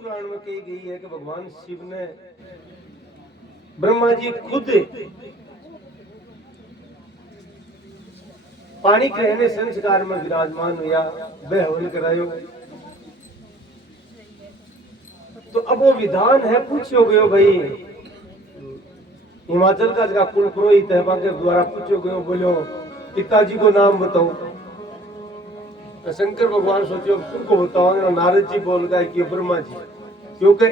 पुराण में कही गई है कि भगवान शिव ने ब्रह्मा जी खुद पानी कहने संस्कार में विराजमान हुआ, वह हवन करायो। तो अब वो विधान है, पूछो गयो भाई, हिमाचल का जगह कुल पुरोहित है, के द्वारा पूछो गयो, बोलो पिताजी को नाम बताओ। तो शंकर भगवान सोचो तुमको बताओ, नारद जी बोल गए कि ब्रह्मा जी, क्योंकि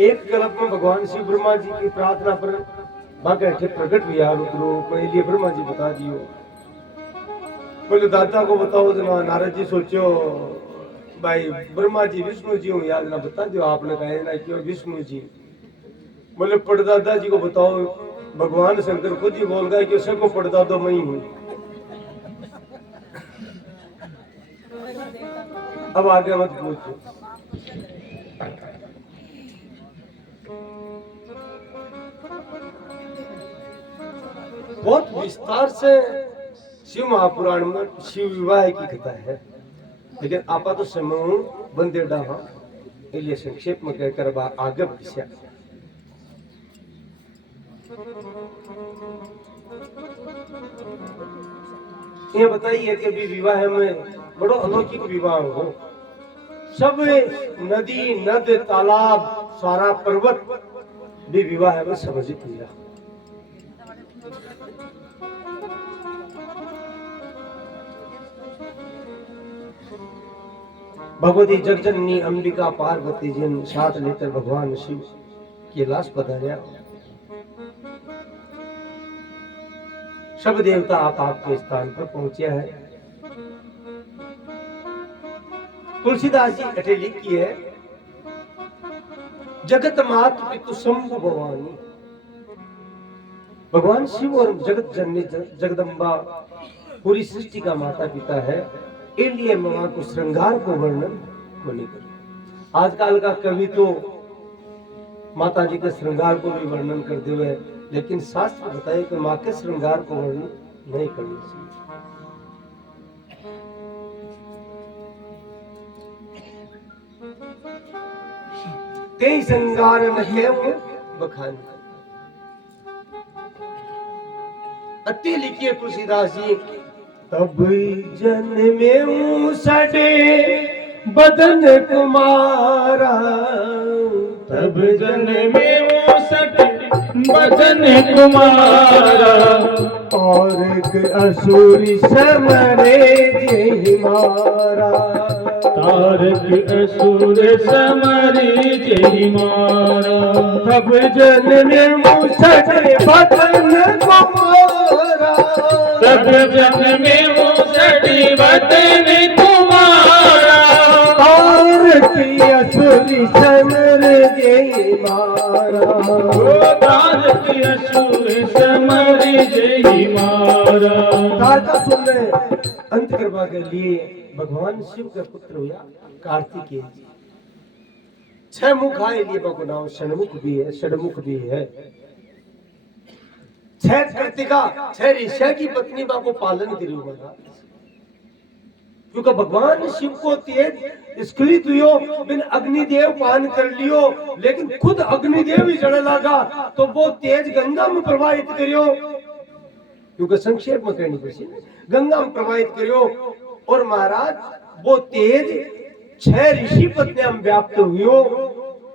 एक कल्प में भगवान शिव ब्रह्मा जी की प्रार्थना पर बाके प्रकट हुआ रूप रूप में, इसलिए ब्रह्मा जी बता दियो। बोले दादा को बताओ जना। नारद जी सोचो भाई ब्रह्मा जी विष्णु जी हूँ, याद ना बता दो, आपने कहा ना क्यों विष्णु जी। बोले पड़दादा जी को बताओ, भगवान शंकर खुद ही बोल गए कि सबको पड़दादो मैं ही हूँ। अब आगे मत पूछो। बहुत विस्तार से शिव महापुराण में शिव विवाह की कथा है, लेकिन आपा तो समय बंदे डाहा, इसलिए संक्षेप में कहकर आगे बढ़िया। ये बताइए कि भी विवाह में बड़ो अलौकिक विवाह हो, सब नदी नद तालाब सारा पर्वत भी विवाह में समझित हुआ। भगवती जगजननी अंबिका पार्वती जी साथ लेकर भगवान शिव के लाश पधार्या। सब देवता आप आपके स्थान पर पहुंचे हैं। तुलसीदास जी अटे लिखी है, जगत मात पितु शंभु भवानी। भगवान शिव और जगत जननी जगदम्बा पूरी सृष्टि का माता पिता है, इसलिए मैं वहां को श्रृंगार को वर्णन को नहीं करूं। आजकल का कवि तो माता जी के श्रृंगार को भी वर्णन करते हुए, लेकिन शास्त्र बताए कि मां के श्रृंगार को वर्णन नहीं करना चाहिए। ते श्रृंगार न बखान। अति लिखिए तुलसीदास जी, तब जन्मे सडे बदन कुमारा, तब जन्मे सडे बदन कुमारा, और एक असुरी समरे जे मारा। तारक असुर समरी जय मारा, तब जन्मे सडे बदन कुमारा, तब जन्मे सडे बदन कुमारा, और की असुरी समर जय मारा। तारक असुर समरी जय मारा। तारका सुन रहे अंत कृपा के लिए भगवान शिव का पुत्र हुआ कार्तिकेय जी। 6 मुख है, लिए को नाम षणमुख भी है, षडमुख भी है। 6 कृतिका 6 ऋषि की पत्नी बा को पालन करियो महाराज, क्योंकि भगवान शिव को तेज स्खलित हुयो, बिन अग्निदेव पान कर लियो, लेकिन खुद अग्निदेव ही जड़े लगा, तो वो तेज गंगा में प्रवाहित करियो, क्योंकि संक्षेप में कहनी पड़ी, गंगा में प्रवाहित करियो। और महाराज वो तेज 6 ऋषि पत्नियां व्याप्त हुई,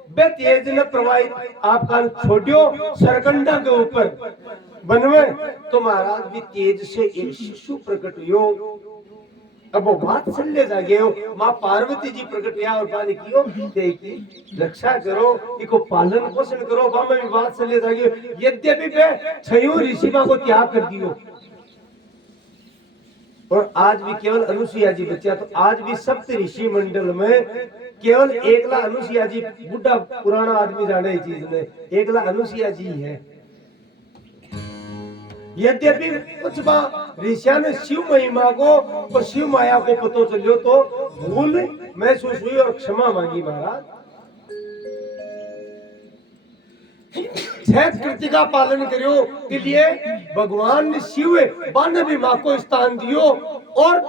वे तेज ने प्रवाहित आपका छोड़ियो सरकंडा के ऊपर वन में, तो महाराज भी तेज से एक शिशु प्रकट हुयो। अब वो वात्सल्य जागे हो, माँ पार्वती जी प्रकट हुआ और पानी कियो की रक्षा करो, इको पालन पोषण करो, वहां में भी वात्सल्य जागे। यद्यपि वे 6 ऋषि माँ को त्याग कर दियो, और आज भी केवल अनुसुईया जी बचा, तो आज भी सप्त ऋषि मंडल में केवल एकला अनुसुईया जी, बुढ़ा पुराना आदमी जाने चीज में एकला अनुसुईया जी है। यद्यपि कुछ ऋषिया ने शिव महिमा को और शिव माया को पतो चलियो, तो भूल महसूस हुई और क्षमा मांगी महाराज। 6 कृति का पालन करियो, के लिए भगवान शिव बांधवी माँ को स्थान दियो, और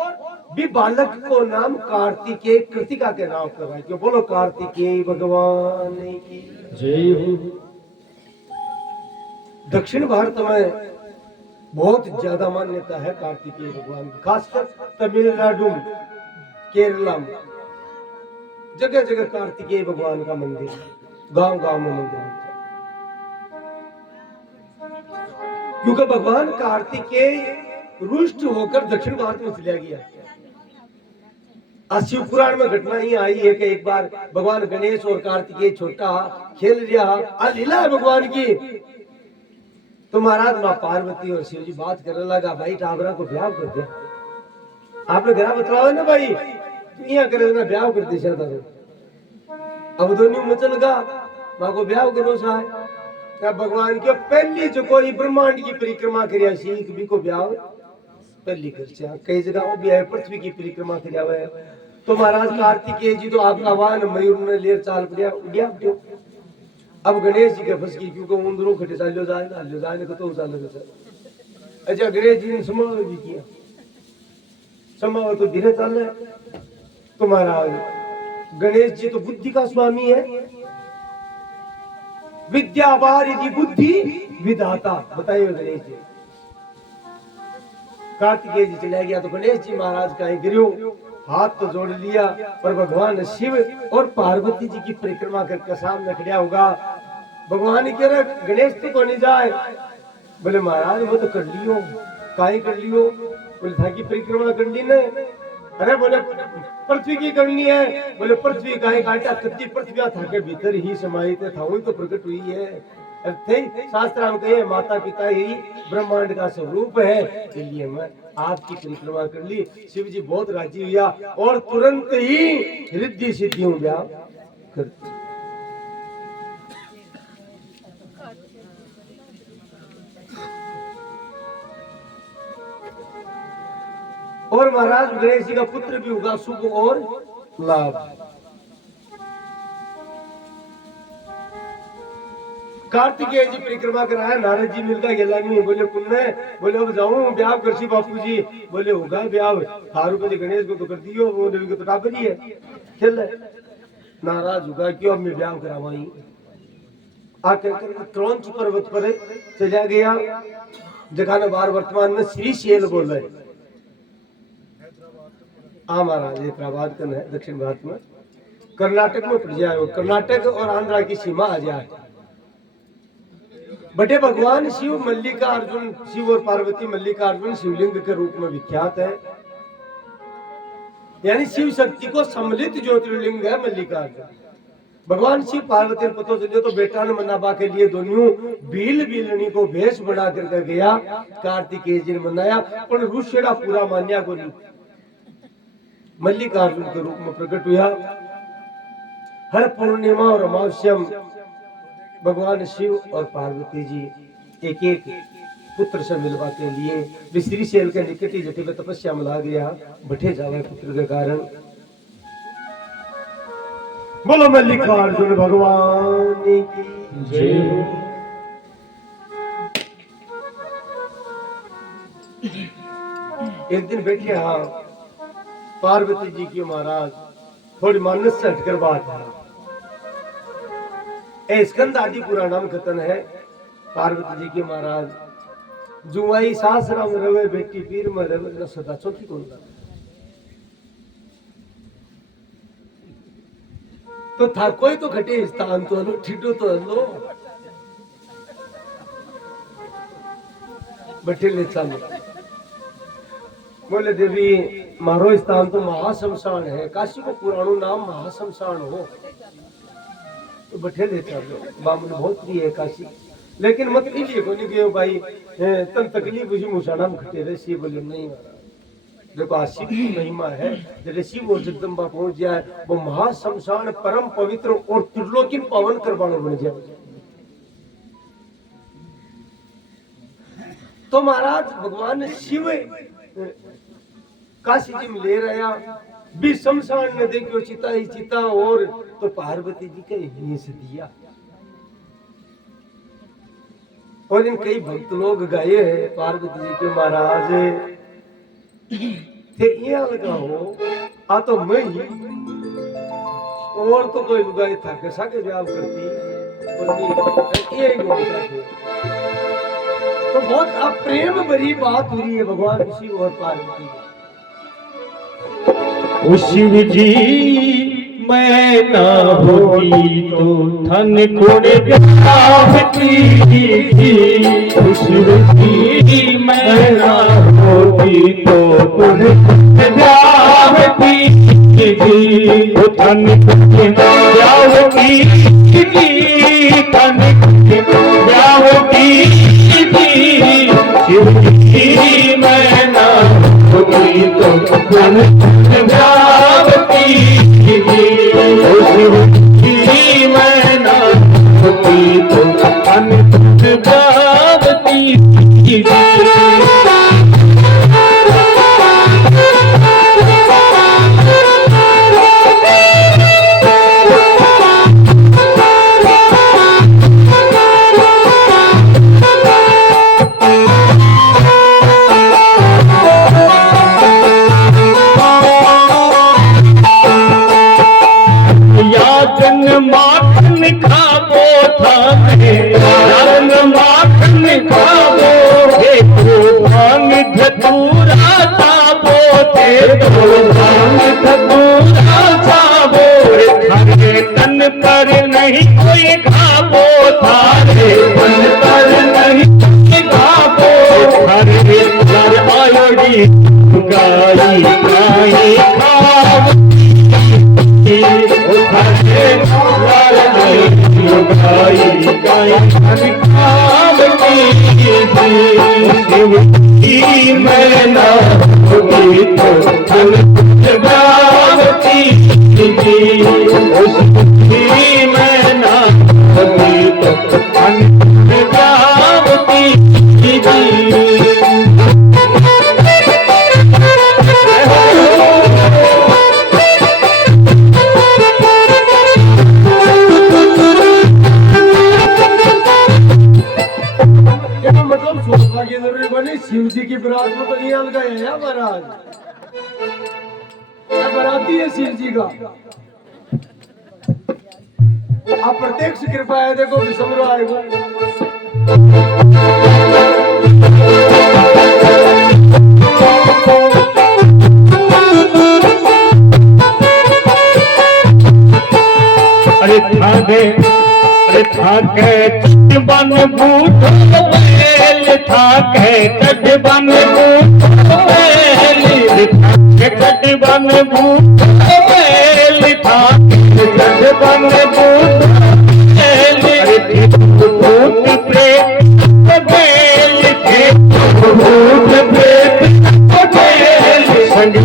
भी बालक को नाम कार्तिकेय कृतिका के नाम पर है। क्यों बोलो कार्तिकेय भगवान की जय हो। दक्षिण भारत में बहुत ज्यादा मान्यता है कार्तिकेय भगवान की, खासकर तमिलनाडु केरला में जगह जगह कार्तिकेय भगवान का मंदिर, गांव गांव में मंदिर है। क्योंकि भगवान कार्तिकेय रुष्ट होकर दक्षिण भारत में चला गया। शिव पुराण में घटना ही आई है कि एक बार भगवान गणेश और कार्तिकेय छोटा खेल रहा, लीला है भगवान की। तो महाराज माँ पार्वती और शिव जी बात करने लगा, भाई टाबरा को ब्याह कर दिया, आपने घर बतलाओ ना भाई, यहाँ करे ना ब्याह कर दिया था। अब दोनों मचल गा माँ को ब्याह करो साय, क्या भगवान के पहली जो कोई ब्रह्मांड की परिक्रमा करिया सीख भी को ब्याह पहली कर, कई जगह वो ब्याह पृथ्वी की परिक्रमा करिया हुआ है। तो महाराज कार्तिकेय जी तो आपका वाहन मयूर ने लेर चाल पड़िया उड़िया उठ्यो। अब गणेश जी के फंस गई, क्योंकि उंदरों खटे चालो जाए ना तो चाल लगे। अच्छा गणेश जी ने समाव भी किया, समाव तो धीरे चल रहे। तो महाराज गणेश जी तो बुद्धि का स्वामी है, विद्या वारिधि बुद्धि विधाता, बताइए गणेश जी। कार्तिकेय जी चला गया तो गणेश जी महाराज कहीं गिरो, हाथ तो जोड़ लिया, पर भगवान शिव और पार्वती जी की परिक्रमा करके सामने खड़ा होगा। भगवान कह रहे गणेश तो को नहीं जाए, बोले महाराज वो तो कर लियो, काहे कर लियो, बोले था की परिक्रमा करनी ने, अरे बोले पृथ्वी की करनी है, बोले पृथ्वी काहे काटा, कत्ती पृथ्वी था के भीतर ही समाहित था, वही तो प्रकट हुई है। शास्त्र में कहे माता पिता ही ब्रह्मांड का स्वरूप है, इसलिए मैं आपकी परिक्रमा कर ली। शिव जी बहुत राजी हुआ और तुरंत ही रिद्धि सिद्धियों ब्याह कर। और महाराज गणेश जी का पुत्र भी होगा, शुभ और लाभ। कार्तिकेय जी परिक्रमा कराया, नारद जी मिलकर गेला नहीं, बोले पुण्य, बोले अब जाऊं ब्याह करसी बापू जी, बोले होगा ब्याह, थारू पे गणेश को तो कर दियो, वो देवी को तो टाबरी है खेल। नाराज होगा क्यों अब मैं ब्याह करावाई, आके क्रौंच पर्वत पर चला गया, जगह ने बार वर्तमान में श्री शैल बोल रहे। महाराज हैदराबाद का है, दक्षिण भारत में कर्नाटक में पड़ जाए, कर्नाटक और आंध्रा की सीमा आ जाए। बटे भगवान शिव मल्लिकार्जुन, शिव और पार्वती मल्लिकार्जुन शिवलिंग के रूप में विख्यात है, यानी शिव शक्ति को सम्मिलित ज्योतिर्लिंग है मल्लिकार्जुन। भगवान शिव पार्वती पतो चले तो बेटा ने मनाबा के लिए दोनों बील बीलनी को भेष बना करके गया, कार्तिकेय जी ने मनाया, पर रुषेड़ा पूरा मान्या को नहीं, मल्लिकार्जुन के रूप में प्रकट हुआ। हर पूर्णिमा और अमावस्या भगवान शिव और पार्वती जी एक एक पुत्र से मिलवा के लिए विश्री शैल के निकट ही जटिल तपस्या में ला गया, बैठे जावे पुत्र के कारण। बोलो मल्लिकार्जुन भगवान की जय हो। एक दिन बैठे हाँ पार्वती जी की महाराज थोड़ी मानस से हटकर बात है, स्कंद आदि पुराना में कथन है, पार्वती जी की महाराज जुआई सासरा में रवे, बेटी पीर में रवे, सदा चौथी कौन तो था कोई तो घटे स्थान तो लो, ठीटो तो लो, बैठे ले चलो। बोले देवी मारो स्थान तो महाशमशान है, काशी को पुरानो नाम महाशमशान हो, तो बैठे ले चलो। बामन बहुत प्रिय है काशी, लेकिन मत इसलिए को नहीं गयो भाई तन तकलीफ उसी मुसाना में खटे रहे। शिव बोले नहीं, देखो आशी की महिमा है, जैसे शिव और जगदम्बा पहुंच जाए वो महाशमशान परम पवित्र और त्रिलोकी पावन करवानो बन जाए। तो महाराज भगवान शिव काशी जी में ले रहा भी शमशान में देखो चिता ही चिता, और तो पार्वती जी का हिंस दिया। और इन कई भक्त लोग गाये हैं पार्वती जी के महाराज थे यहाँ लगा हो आ तो मैं ही और तो कोई लुगाई था कैसा के ब्याह करती और नहीं ये ही बोलता थे तो बहुत अप्रेम भरी बात हुई है भगवान ऋषि और पार्वती ओ शिव जी मैं ना होती तो धन कोड़े ब्याहती ओ शिव जी मैं ना होती तो धन ब्याहती ओ धन कोड़े ब्याहती धन ब्याहती शिव जी मैं ना होती तो धन ब्याहती ओ शिव जी मैं ना होती तो धन ब्याहती माखन खाबो थाने यारन माखन खाबो देखो भांग धतूरा खाबो देखो भांग धतूरा खाबो थारे तन पर नहीं कोई खाबो थारे तन पर नहीं कोई खाबो थारे पर आयोडी गाई गाई खाबो मैं ना होती तो धन ब्याहती मैं ना होती तो धन ब्याहती मतलब सोचना की जरूरी बनी शिव जी की बरात में तो यहाँ लगा है महाराज बराती है शिव जी का आप प्रत्यक्ष कृपा है देखो विषमरो आएगा अरे थाके बन बूट बेल थाके बन बूट बेल थाके बन बूट बेल थाके बन बूट बेल अरे बूट प्रेत बेल थे बूट प्रेत बेल संग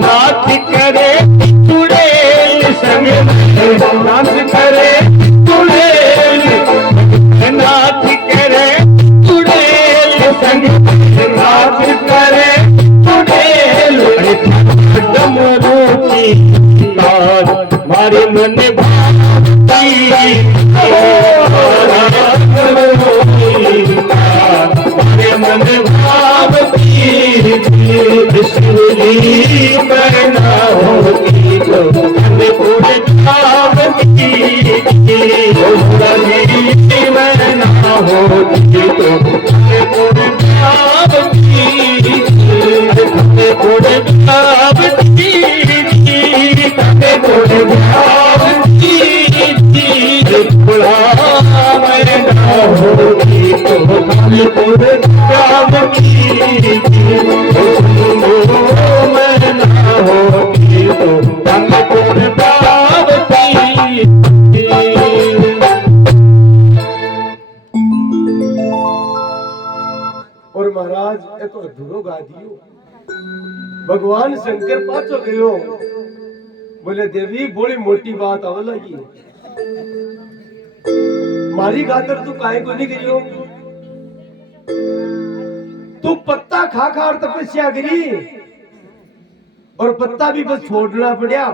नाच करे चुड़ैल संग नाच करे नाच करे चुड़ैल संग नाच करे चुड़ैल डमरू की तार मारे मन भाती मारे मन भावती शिवली मैं ना होती तो पूरे भावती मैं ना होती तो पूरे भावती पूरे भावती पूरे भावती मैं ना होती तो पूरे भावती मैं ना होती तो पूरे भावती और महाराज ये तो अधूरो गा दियो भगवान शंकर पाछो गयो बोले देवी बड़ी मोटी बात आवे लगी मारी खातर तू काहे को नहीं करियो तू पत्ता खा खा और तपस्या करी और पत्ता भी बस छोड़ना पड़ा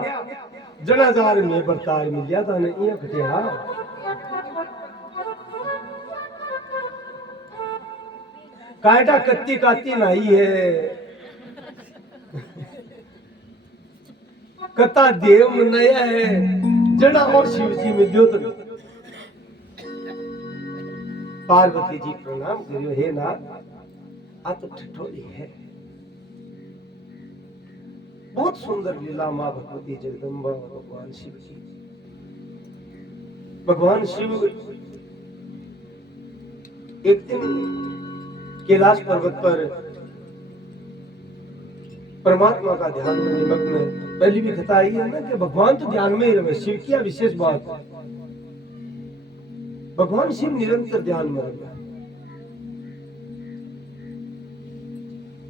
जनाजार में बरतार मिल गया था नहीं ये खटिया कायटा कत्ती काती नहीं है कथा देव मनाया है जना और शिव जी मिलियो तो पार्वती जी प्रणाम करियो, हे नाथ आ तो ठठोरी है। बहुत सुंदर लीला मां भगवती जगदम्बा भगवान शिव की। भगवान शिव एक दिन कैलाश पर्वत पर परमात्मा का ध्यान में निमग्न, पहली भी कथा आई है ना कि भगवान तो ध्यान में ही रहे, शिव की विशेष बात है। भगवान शिव निरंतर ध्यान में रहे,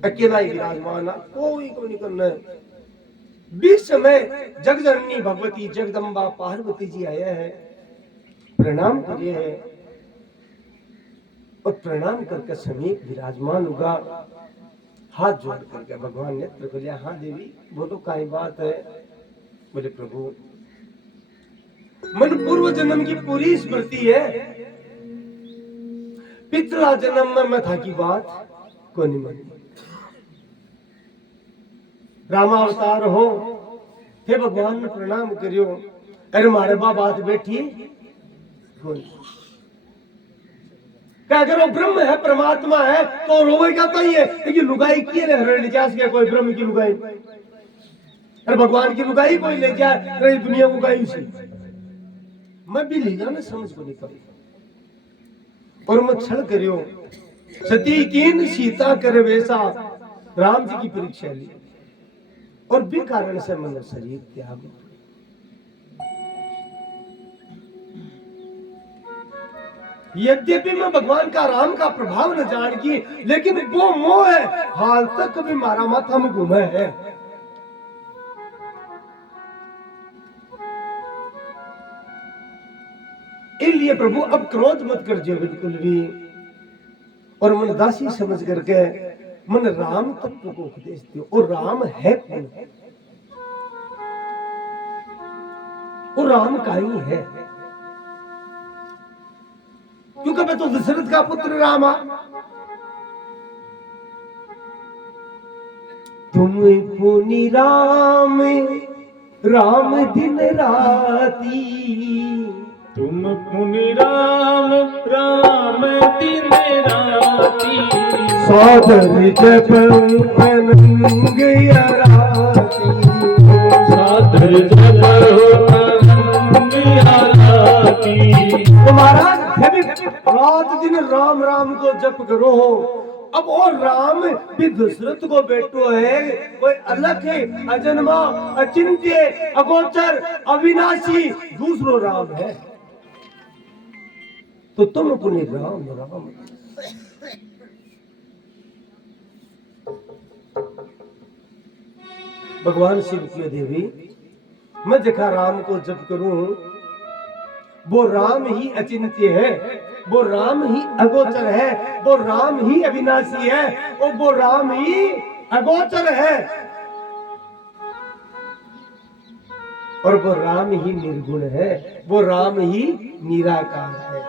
अकेला ही विराजमान, कोई को नहीं करना है। बीच समय जगजननी भगवती जगदम्बा पार्वती जी आया है, प्रणाम करिए है और प्रणाम करके समीप विराजमान होगा, हाथ जोड़ करके भगवान नेत्र खोलिया। हाँ देवी बोलो काई बात है? बोले प्रभु मन पूर्व जन्म की पूरी स्मृति है, पिछला जन्म में मैं था की बात को नहीं मानी। रामावतार हो, हे भगवान ने प्रणाम करियो। अरे मारे बात बैठी क्या करो, ब्रह्म है परमात्मा है तो रोवेगा तो ही है, लेकिन लुगाई की हरण जास के कोई ब्रह्म की लुगाई, अरे भगवान की लुगाई कोई ले जाए रही दुनिया को गाई उसी। मैं भी लीला में समझ को नहीं पाई और मैं छल करियो सती कीन सीता कर वैसा, राम जी की परीक्षा ली और भी कारण से मन शरीर त्याग। यद्यपि मैं भगवान का राम का प्रभाव न जान की, लेकिन वो मोह है हाल तक कभी मारा माथा में घूमे है। इसलिए प्रभु अब क्रोध मत कर जो बिल्कुल भी, और मन दासी समझ करके मन राम तत्व को उपदेश दियो। और राम है कौन? वो राम का ही है, क्योंकि मैं तो दशरथ का पुत्र रामा। तुम पुनि राम राम दिन राती, तुम पुनि राम राम दिन राती, सादर जप अनंग राती, सादर जप अनंग राती। तो महाराज रात दिन राम राम को जप करो। अब और राम भी दशरथ को बेटो है, कोई अलग है, अजन्मा अचिंत्य अगोचर अविनाशी दूसरो राम है। तो तुम अपने राम राम भगवान शिव की देवी, मैं देखा राम को जप करूं, वो राम ही अचिंत्य है, वो राम ही अगोचर है, वो राम ही अविनाशी है और वो राम ही अगोचर है और वो राम ही निर्गुण है, वो राम ही निराकार है।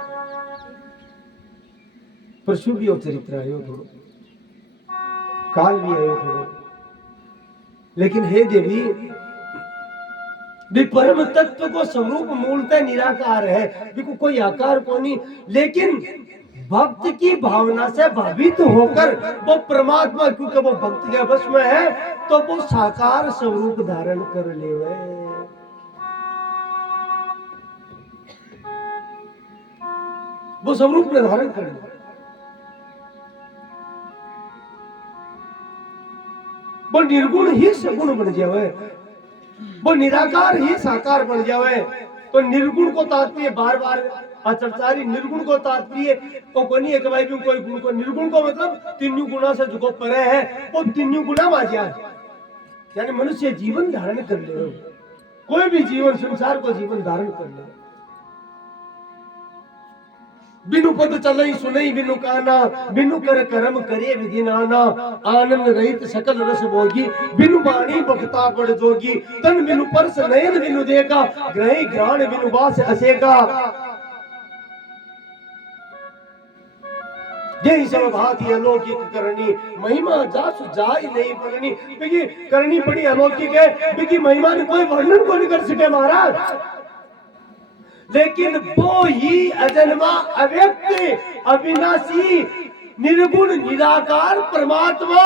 परशु भी चरित्र आयो थोड़ो, काल भी आयो थोड़ो, लेकिन हे देवी भी परम तत्व को स्वरूप मूलतः निराकार है, देखो कोई आकार को नहीं, लेकिन भक्त की भावना से भावित होकर वो परमात्मा, क्योंकि वो भक्त के वश में है, तो वो साकार स्वरूप धारण कर ले। वो स्वरूप में धारण कर ले, वो निर्गुण ही सगुण बन जावे, वो निराकार ही साकार बन जावे। तो निर्गुण को तात्पर्य बार बार आचार्य निर्गुण को तात्पर्य तो कोनी एक भाई भी कोई गुण को, निर्गुण को मतलब तीनों गुणा से जो परे है, वो तीनों गुणा माजिया, यानी मनुष्य जीवन धारण कर ले, कोई भी जीवन संसार को जीवन धारण कर ले। बिनु पद चलई सुनई बिनु काना, बिनु कर कर्म करे विधि नाना, आनंद रहित सकल रस भोगी, बिनु वाणी बखता पड़ जोगी, तन बिनु परस नयन बिनु देखा, ग्रही घ्राण बिनु बास असेका। यही सब बात ही अलौकिक करनी महिमा जासु जाई नहीं परनी बिकी करनी बड़ी अलौकिक है बिकी महिमा ने कोई वर्णन को नहीं कर सके महाराज। लेकिन वो ही अजन्मा अव्यक्त अविनाशी निर्गुण निराकार परमात्मा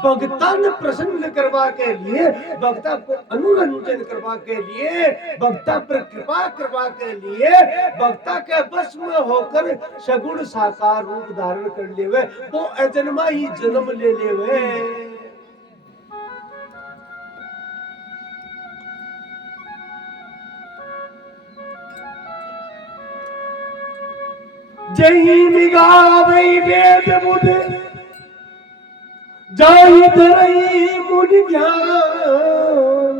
भक्तन प्रसन्न करवा के लिए, भक्ता को अनुरंजन करवा के लिए, भक्ता पर कृपा करवा के लिए, भक्ता के बस में होकर सगुण साकार रूप धारण कर लेवे, वो अजन्मा ही जन्म ले लेवे। जही निगावई वेद बुध जाहि धरई मुनि ज्ञान,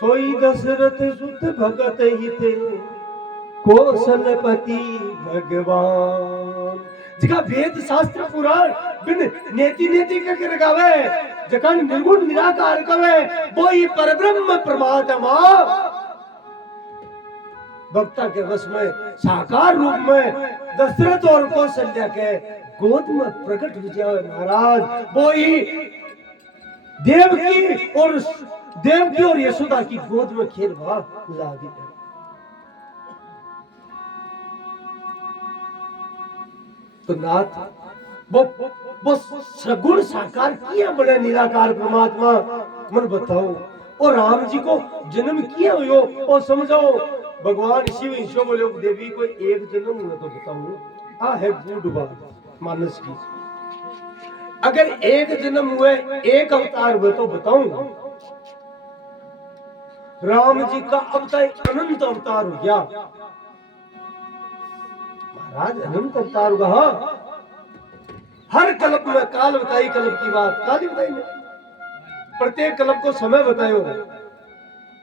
सोई दशरथ सुत भगत हित कौशलपति भगवान। जिका वेद शास्त्र पुराण बिन नेति नेति करके रखावे, जका निर्गुण निराकार कवे, वो ही परब्रह्म परमात्मा भक्ता के वश में साकार रूप में दशरथ और कौशल्या के गोद में प्रकट हो जाए महाराज। वो ही देवकी और यशोदा की गोद में खेलवा ला दी। तो नाथ वो सगुण साकार किया बड़े निराकार परमात्मा मन बताओ। और राम जी को जन्म किया हो और समझाओ भगवान शिव ईश्वर बोले देवी को एक जन्म हुआ तो बताऊं है बूढ़ बात मानस की। अगर एक जन्म हुए एक अवतार हुए तो बताऊं राम जी का अब तक अनंत अवतार हो गया महाराज, अनंत अवतार होगा। हाँ हर कल्प में काल बताई, कल्प की बात काली बताई ने, प्रत्येक कल्प को समय बतायो।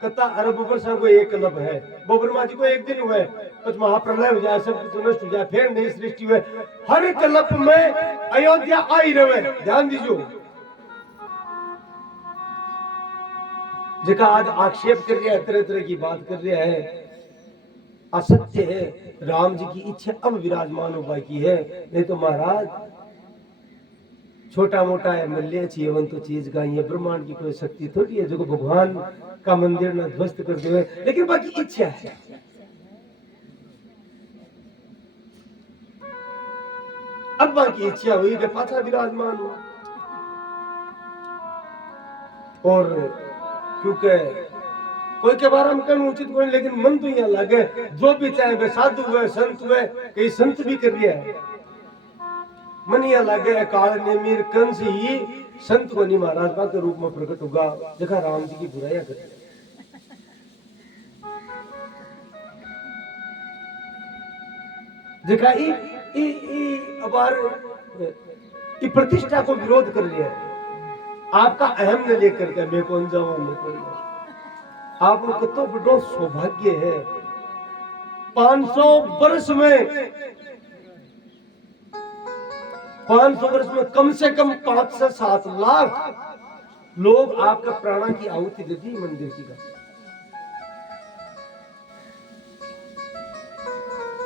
कथा अरब वर्षा को एक कल्प है, वो ब्रह्मा जी को एक दिन हुए, कुछ महाप्रलय हो जाए, सब कुछ नष्ट हो जाए, फिर नई सृष्टि हुए। हर कल्प में अयोध्या आई रहे, ध्यान दीजिए। जिका आज आक्षेप कर रहा है, तरह तरह की बात कर रहा है, असत्य है। राम जी की इच्छा अब विराजमान हो बाकी है, नहीं तो महाराज छोटा मोटा है मल्य जीवन तो चीज का ये ब्रह्मांड की कोई शक्ति थोड़ी है जो भगवान का मंदिर न ध्वस्त कर दे, लेकिन बाकी इच्छा है। अब बाकी इच्छा हुई कि पाछा विराजमान हुआ। और क्योंकि कोई के बारे में कहना उचित कोई, लेकिन मन तो यहाँ लगे जो भी चाहे वे साधु हुए संत हुए, कई संत भी कर रहे हैं मन यहाँ लगे काल नेमीर कंस ही संत को नहीं महाराज के रूप में प्रकट होगा। देखा राम जी की बुराइयां करते देखा अबार प्रतिष्ठा को विरोध कर लिया है। आपका अहम न लेकर के मैं कौन जाऊं मैं कौन जाऊं। आपको तो बड़ो सौभाग्य है 500 वर्ष में कम से कम 5 से 7 लाख लोग आपका प्राणा की आहुति दे दी मंदिर की का।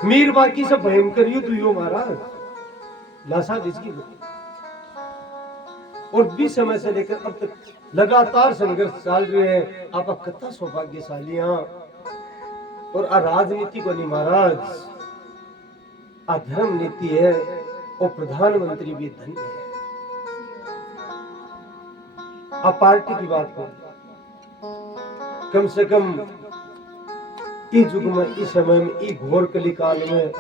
मीर बाकी से भयंकर युद्ध हुई महाराज, लाशा इसकी। और 20 समय से लेकर अब तक लगातार संघर्ष चल रहे हैं। आप कितना सौभाग्यशाली हैं। और राजनीति को नहीं महाराज, धर्म नीति है। और प्रधानमंत्री भी धन्य है। आप पार्टी की बात करो, कम से कम इस युग में, इस समय में, इस घोर कली काल में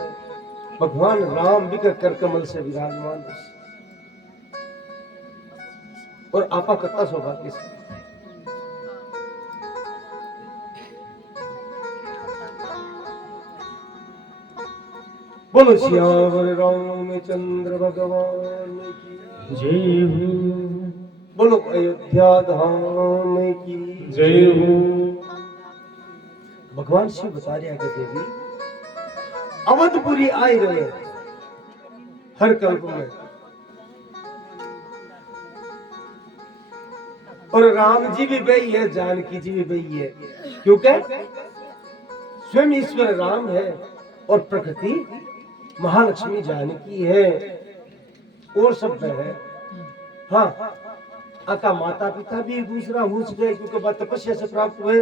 भगवान राम भी कर कमल से विराजमान है। और आपा कितना सौभाग्य से। बोलो श्यावर रामचंद्र भगवान की जय हो। बोलो अयोध्या धाम की जय हो। भगवान शिव बता रहे हैं देवी अवधपुरी आए रहे हर कल्प में। और राम जी भी वही है, जानकी जी भी वही है, क्योंकि स्वयं ईश्वर राम है और प्रकृति महालक्ष्मी जानकी है और सब है। हाँ, आका माता पिता भी दूसरा हो गए क्योंकि वह तपस्या से प्राप्त हुए।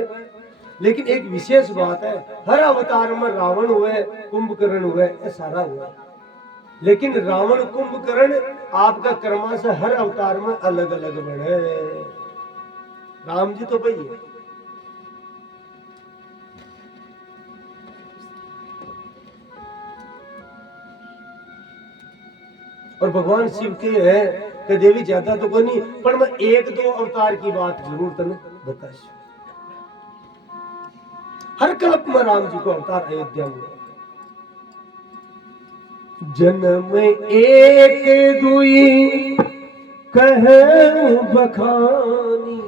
लेकिन एक विशेष बात है, हर अवतार में रावण हुए, कुंभकर्ण हुए, ये सारा हुआ। लेकिन रावण कुंभकर्ण आपका कर्मा से हर अवतार में अलग अलग बने। राम जी तो भाई है। और भगवान शिव के है कि देवी ज्यादा तो कोई नहीं, पर मैं एक दो अवतार की बात जरूर तने बता। हर कल्प में राम जी को अवतार अयोध्या में। जन्म एक दुई कहे बखानी,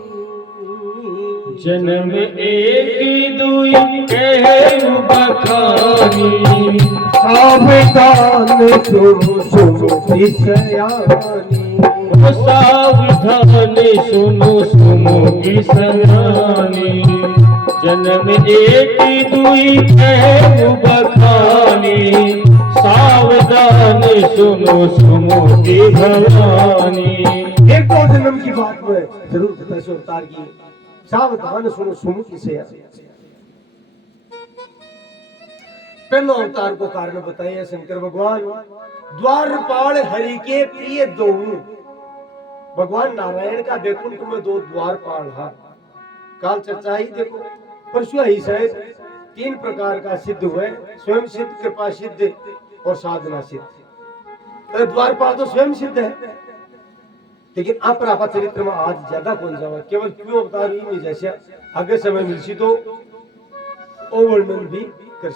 जन्म एक दुई कहे बखानी, सावधान सुनो सुनो सयानी, सावधान सुनो सुनो की सयानी। जन्म एक दुई कहे बखानी, सावधान सुनो सुनो की भवानी। एक दो जन्म की बात में जरूर बताइए अवतार की। सावधान सुनो सुनो की सयानी। पहला अवतार को कारण बताइए शंकर भगवान। द्वारपाल हरि के प्रिय दो। भगवान नारायण का वैकुंठ में दो द्वारपाल है। काल चर्चा ही देखो, परसों ही शायद 3 प्रकार का सिद्ध हुए, स्वयं सिद्ध, कृपा सिद्ध और साधना सिद्ध। तो द्वारपाल तो स्वयं सिद्ध है, लेकिन अपरापा चरित्र में आज ज्यादा कौन जावा, केवल क्यों अवतार ही में जैसे आगे समय मिलसी तो ओ वर्णन भी कर।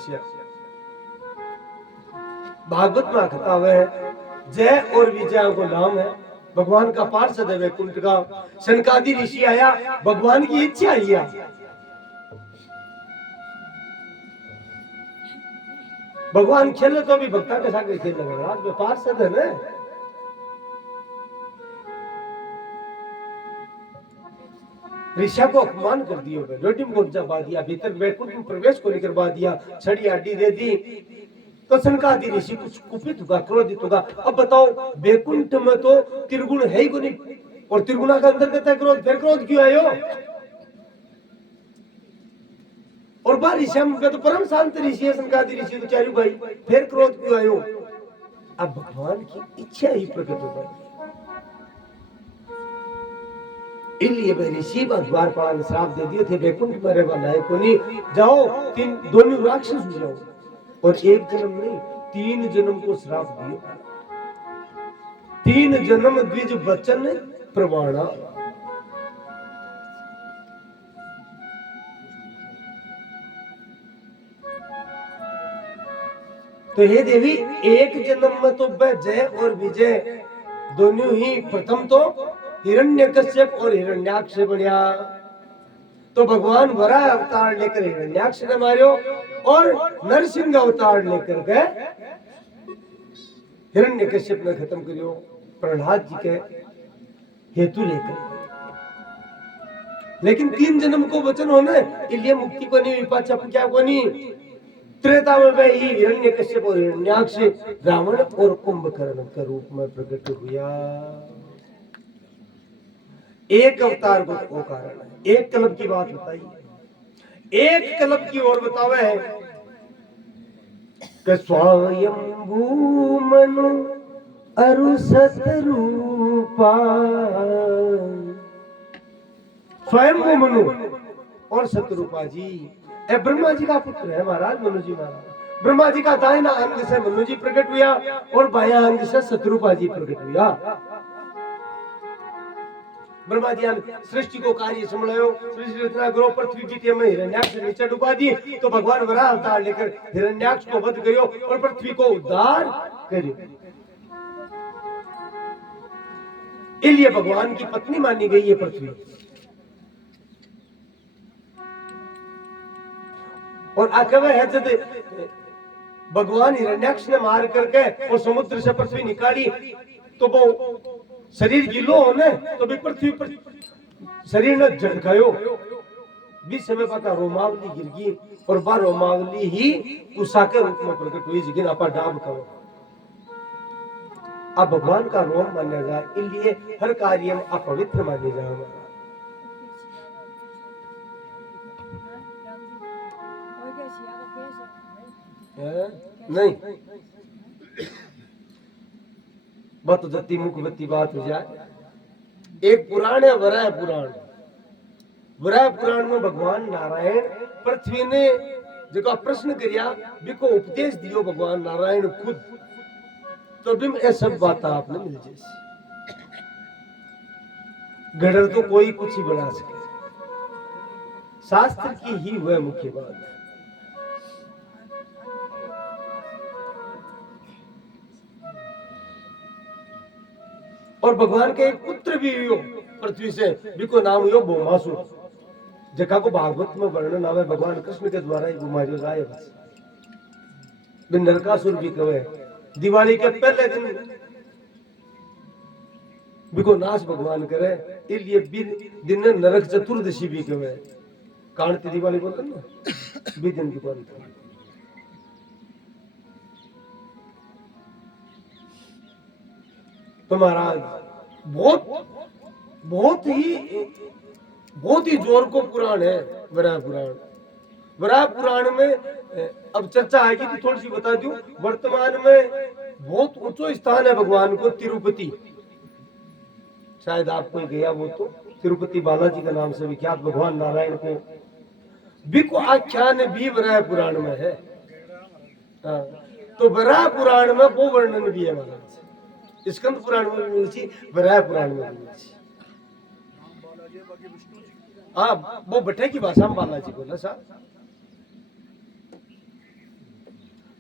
भागवत में कथा हुआ है, जय और विजय को नाम है। भगवान का पार्षद है वैकुंठ का। सनकादि ऋषि आया, भगवान की इच्छा आई। भगवान खेले तो भी भक्ता के साथ खेल लगा। आज में पार्षद है ना। ऋषा को अपमान कर दिया, रोटी में जबा दिया, भीतर वैकुंठ में प्रवेश को नहीं करवा दिया, छड़ी हड्डी दे दी। तो सनकादि ऋषि कुछ कुपित होगा, क्रोधित होगा। अब बताओ, वैकुंठ में तो त्रिगुण है ही को नहीं, और त्रिगुणा का अंतर्गत है क्रोध। फिर क्रोध क्यों आयो? और बार ऋषि में तो परम शांत ऋषि है सनकादि ऋषि तो चारू भाई, फिर क्रोध क्यों आयो? अब भगवान की इच्छा ही प्रकट हो गई। इसलिए वे ऋषि द्वारपाल ने श्राप दे दिए थे, वैकुंठ में रहना है को नहीं, जाओ दोनों राक्षस हो जाओ। और एक जन्म नहीं, 3 जन्म को श्राप दिया। 3 जन्म द्विज वचन प्रमाणा। तो हे देवी, एक जन्म में तो वह जय और विजय दोनों ही, प्रथम तो हिरण्यकश्यप और हिरण्याक्ष बढ़िया। तो भगवान वराह अवतार लेकर हिरण्याक्ष ने मारो, और नरसिंह अवतार लेकर के हिरण्यकश्यप ने खत्म करियो। प्रहलाद जी के हेतु लेकर। लेकिन 3 जन्म को वचन होने, इसलिए मुक्ति को नहीं, विपाचा क्या को नहीं। त्रेता में वह ही हिरण्यकश्यप और हिरण्याक्ष रावण और कुंभकर्ण के रूप में प्रकट हुआ। एक अवतार को कारण है। एक कल्प की बात बताई, एक कल्प की ओर बतावे है कि स्वयंभू मनु अरु सतरूपा। स्वयंभू मनु और सतरूपा जी ब्रह्मा जी का पुत्र है महाराज, मनु जी महाराज। ब्रह्मा जी का दाहिना अंग से मनु जी प्रकट हुआ, और बायां अंग से सतरूपा जी प्रकट हुआ। ब्रह्मा जी सृष्टि को कार्य संभालो, सृष्टि रचना करो, पृथ्वी द्वितीय में हिरण्याक्ष नीचे डुबा दी। तो भगवान वराह अवतार लेकर हिरण्याक्ष को वध करियो और पृथ्वी को उद्धार करियो। इसलिए भगवान की पत्नी मानी गई है पृथ्वी। और आकवे है जब भगवान हिरण्याक्ष ने मार करके और समुद्र से पृथ्वी निकाली, तो वो शरीर गिलो होने तो भी पृथ्वी पर शरीर ने झटकायो। बीच समय पता रोमावली गिर गई, और बार रोमावली ही उषा के रूप में प्रकट हुई, जिगिन आपा डाब करो। आप भगवान का रोम माना जाए, इसलिए हर कार्य में अपवित्र माने जाए। नहीं बात तो जति मुखबत्ती बात हो जाए। एक पुराण है वराह पुराण। वराह पुराण में भगवान नारायण पृथ्वी ने जो प्रश्न करिया बिको उपदेश दियो भगवान नारायण खुद, तो बिम ये सब बात आपने मिल जैसी गढ़ तो कोई कुछ ही बना सके, शास्त्र की ही वह मुख्य बात है। और भगवान के एक पुत्र भी हुयो पृथ्वी से, बिको नाम हुयो भौमासुर, जगह को भागवत में वर्णन आवे भगवान कृष्ण के द्वारा ही मारियो जाए। बस बिन नरकासुर भी कहे दिवाली के पहले दिन बिको नाश भगवान करे, इसलिए दिन नरक चतुर्दशी भी कहे। कांति दिवाली बोलते ना भी दिन दिवाली। तो महाराज बहुत ही जोर को पुराण है वराह पुराण। वराह पुराण में अब चर्चा आएगी तो थोड़ी सी बता दूं। वर्तमान में बहुत ऊंचो स्थान है भगवान को तिरुपति, शायद आपको गया वो तो तिरुपति बालाजी का नाम से विख्यात भगवान नारायण को बिको आख्यान भी वराह पुराण में है। तो वराह पुराण में वो वर्णन भी है महाराज, स्कंद पुराण में भी मिली, वराह पुराण में भी मिली। हाँ वो बठे की भाषा में बालाजी बोला सा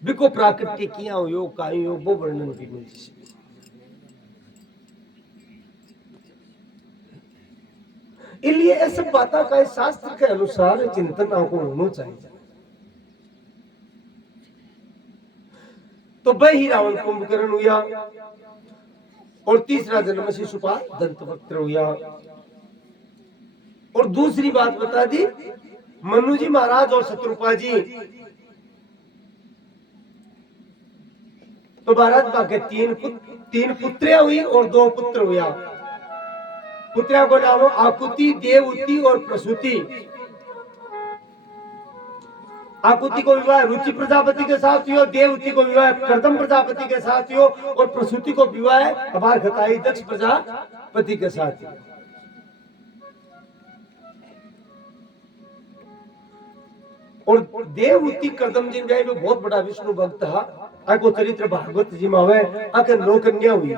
बिको प्राकृतिक किया हो काई हो वो वर्णन भी मिली। इसलिए ऐसा बात का शास्त्र के अनुसार चिंतन आपको होना चाहिए। तो वही रावण कुंभकर्ण हुआ और तीसरा जन्म शिशुपाल दंतवक्त्र हुआ। और दूसरी बात बता दी मनु जी महाराज और शत्रुपा जी, तो महाराज बाके तीन पुत्रियां हुई और 2 पुत्र हुआ। पुत्रिया को नाम आकुति, देवउति और प्रसूति। आकुति को विवाह रुचि प्रजापति के साथ हुआ, देवउति को विवाह कर्दम प्रजापति के साथ हुआ और प्रसूति को विवाह अबार खताई दक्ष प्रजापति के साथ हुआ। और देवउति कर्दम जी में बहुत बड़ा विष्णु भक्त था। आको चरित्र भागवत जी में आवे आके 9 कन्या हुई।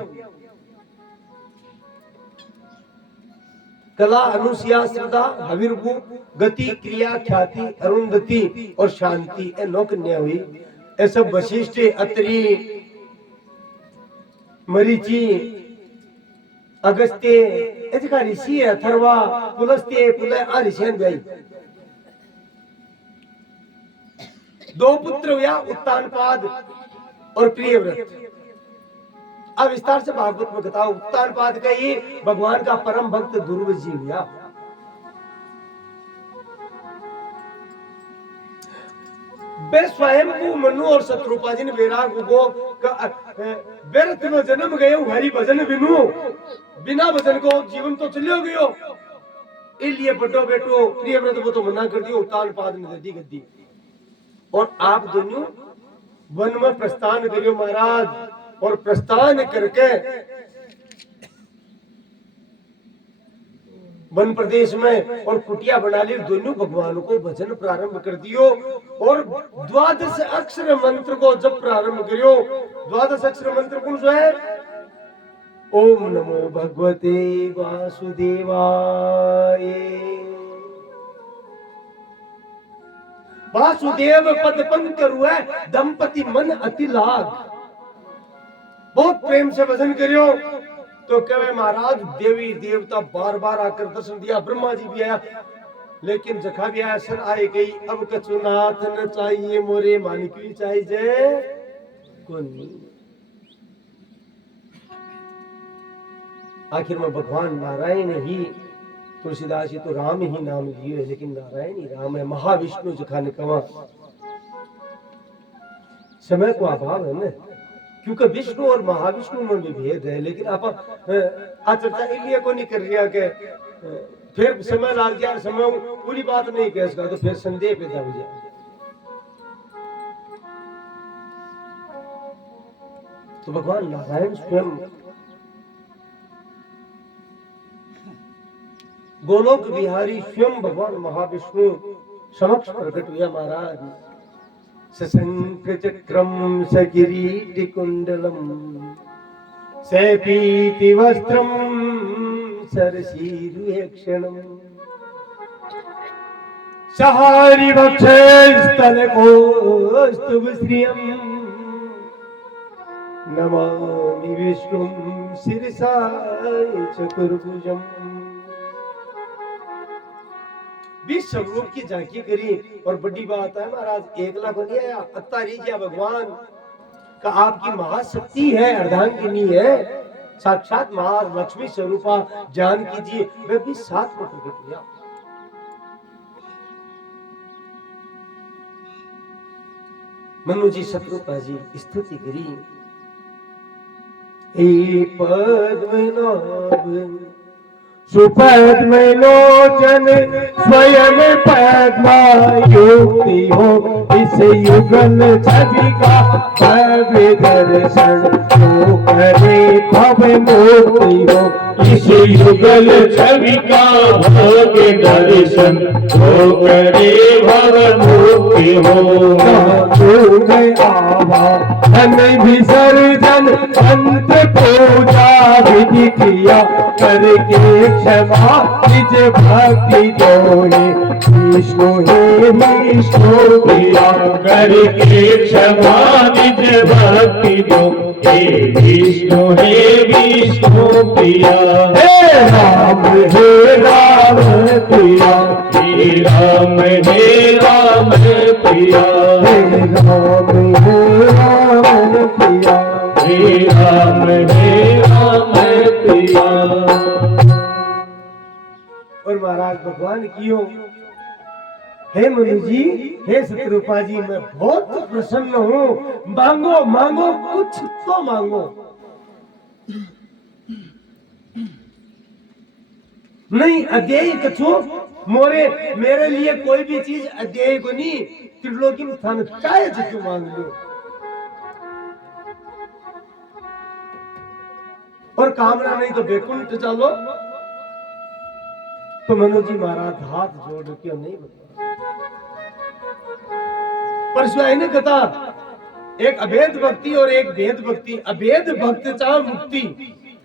कला, अनुसुया, श्रद्धा, हविर्भु, गति, क्रिया, ख्याति, अरुंधति और शांति, ये 9 कन्या हुई। ऐसे वशिष्ठ, अत्रि, मरीचि, अगस्त्य, ऐसे ऋषि है, अथर्वा, पुलस्त्य, पुलय आ ऋषियन गई। 2 पुत्र हुआ उत्तानपाद और प्रियव्रत। अब विस्तार से भागवत में बताओ। उत्तानपाद का ये भगवान का परम भक्त ध्रुव जी हुआ। वे स्वयं मनु और शत्रुपा जी ने वैराग को व्यर्थ में जन्म गए हरि भजन बिनु, बिना भजन को जीवन तो चलियो गयो। इसलिए बड़ो बेटो प्रियव्रत को तो मना कर दियो। उत्तानपाद ने दे गद्दी और आप दोनों वन में प्रस्थान करियो महाराज। और प्रस्थान करके वन प्रदेश में और कुटिया बना ली। दोनों भगवानों को भजन प्रारंभ कर दियो और 12 अक्षर मंत्र को जब प्रारंभ करियो। 12 अक्षर मंत्र कौन सा है? ओम नमो भगवते वासुदेवाय। वासुदेव पद पंकर हुआ दंपति मन अति लाग। बहुत प्रेम से भजन करियो। तो कहे महाराज देवी देवता बार बार आकर दर्शन दिया। ब्रह्मा जी भी आया लेकिन जखा भी आया सर आए गई। अब कछुनाथ न चाहिए मोरे मानिक भी चाहिए कौन। आखिर में भगवान नारायण ही, तुलसीदास जी तो राम ही नाम लिए है लेकिन नारायण ही राम है। महाविष्णु जखा ने कहा समय को अभाव है ना, क्योंकि विष्णु और महाविष्णु में भी भेद है, लेकिन आप आज चर्चा इसलिए को नहीं कर रहा कि फिर समय लग जाए, समय पूरी बात नहीं कह सकता तो फिर संदेह पैदा हो जाए। तो भगवान नारायण स्वयं गोलोक बिहारी स्वयं भगवान महाविष्णु समक्ष प्रकट हुआ। महाराज सशंख चक्रम सकिरीट कुंडलम सपीति वस्त्रम सरसीरुक्षणम सहारि वक्षे स्तन कौस्तुभ श्रियम नमामि विष्णुं शिरसा चतुर्भुजम। 20 स्वरूप की झांकी करी और बड़ी बात है महाराज, 1 लाख नहीं आया, अत्तारी किया भगवान का आपकी महाशक्ति है, अर्धांगिनी है, साक्षात महालक्ष्मी स्वरूपा जान कीजिए। वे भी साथ में प्रकट हुआ। मनु जी शत्रुपा जी स्तुति करी। पद्मनाभ सुपद्मलोचन स्वयं पद्मायुक्ति हो, इस युगल छवि का भव्य दर्शन तो करे भव मुक्ति हो। इस युगल छवि का भव्य दर्शन तो करे भव मुक्ति हो। आवा धन विसर्जन अंत पूजा विधि किया, करके क्षमा निज भक्ति जोड़े विष्णु हे विष्णु प्रिया, करके क्षमा निज भक्ति दो हे विष्णु प्रिया। हे राम प्रिया, हे राम प्रिया, हे राम प्रिया, हे राम प्रिया। और महाराज भगवान कियो, हे मनु जी, हे शत्रुपा जी, मैं बहुत प्रसन्न हूँ। मांगो मांगो, कुछ तो मांगो। नहीं अध्यय कछो मोरे, मेरे लिए कोई भी चीज अध्यय को नहीं, त्रिलोकी में थान चाहे जो मांग लो। और कामना नहीं तो बैकुंठ चलो। तो मनु जी महाराज हाथ जोड़ के नहीं बता, परसों ने कहा एक अभेद भक्ति और एक भेद भक्ति। अभेद भक्ति चाहे मुक्ति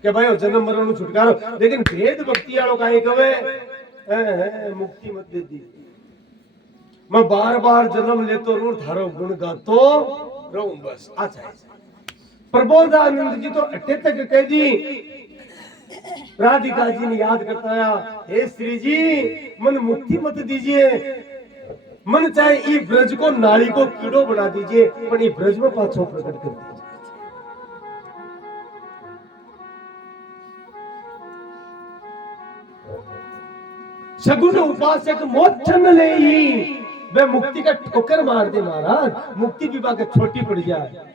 के भाई जन्म मरण छुटकारो, लेकिन भेद भक्ति वालों का एक मुक्ति मत दे दी। मैं बार बार जन्म लेतो रहूं, थारो गुण गातो रहूं बस। अच्छा प्रबोधानंद जी तो अट्ठे तक कह दी। राधिका जी ने याद करता है, हे श्री जी मन मुक्ति मत दीजिए, मन चाहे ये ब्रज को नाली को कीड़ो बना दीजिए, पर ये ब्रज में पाछो प्रकट कर दीजिए। सगुन उपासक मोक्षन ले ही वे मुक्ति का ठोकर मार दे महाराज, मुक्ति विवाह के छोटी पड़ जाए।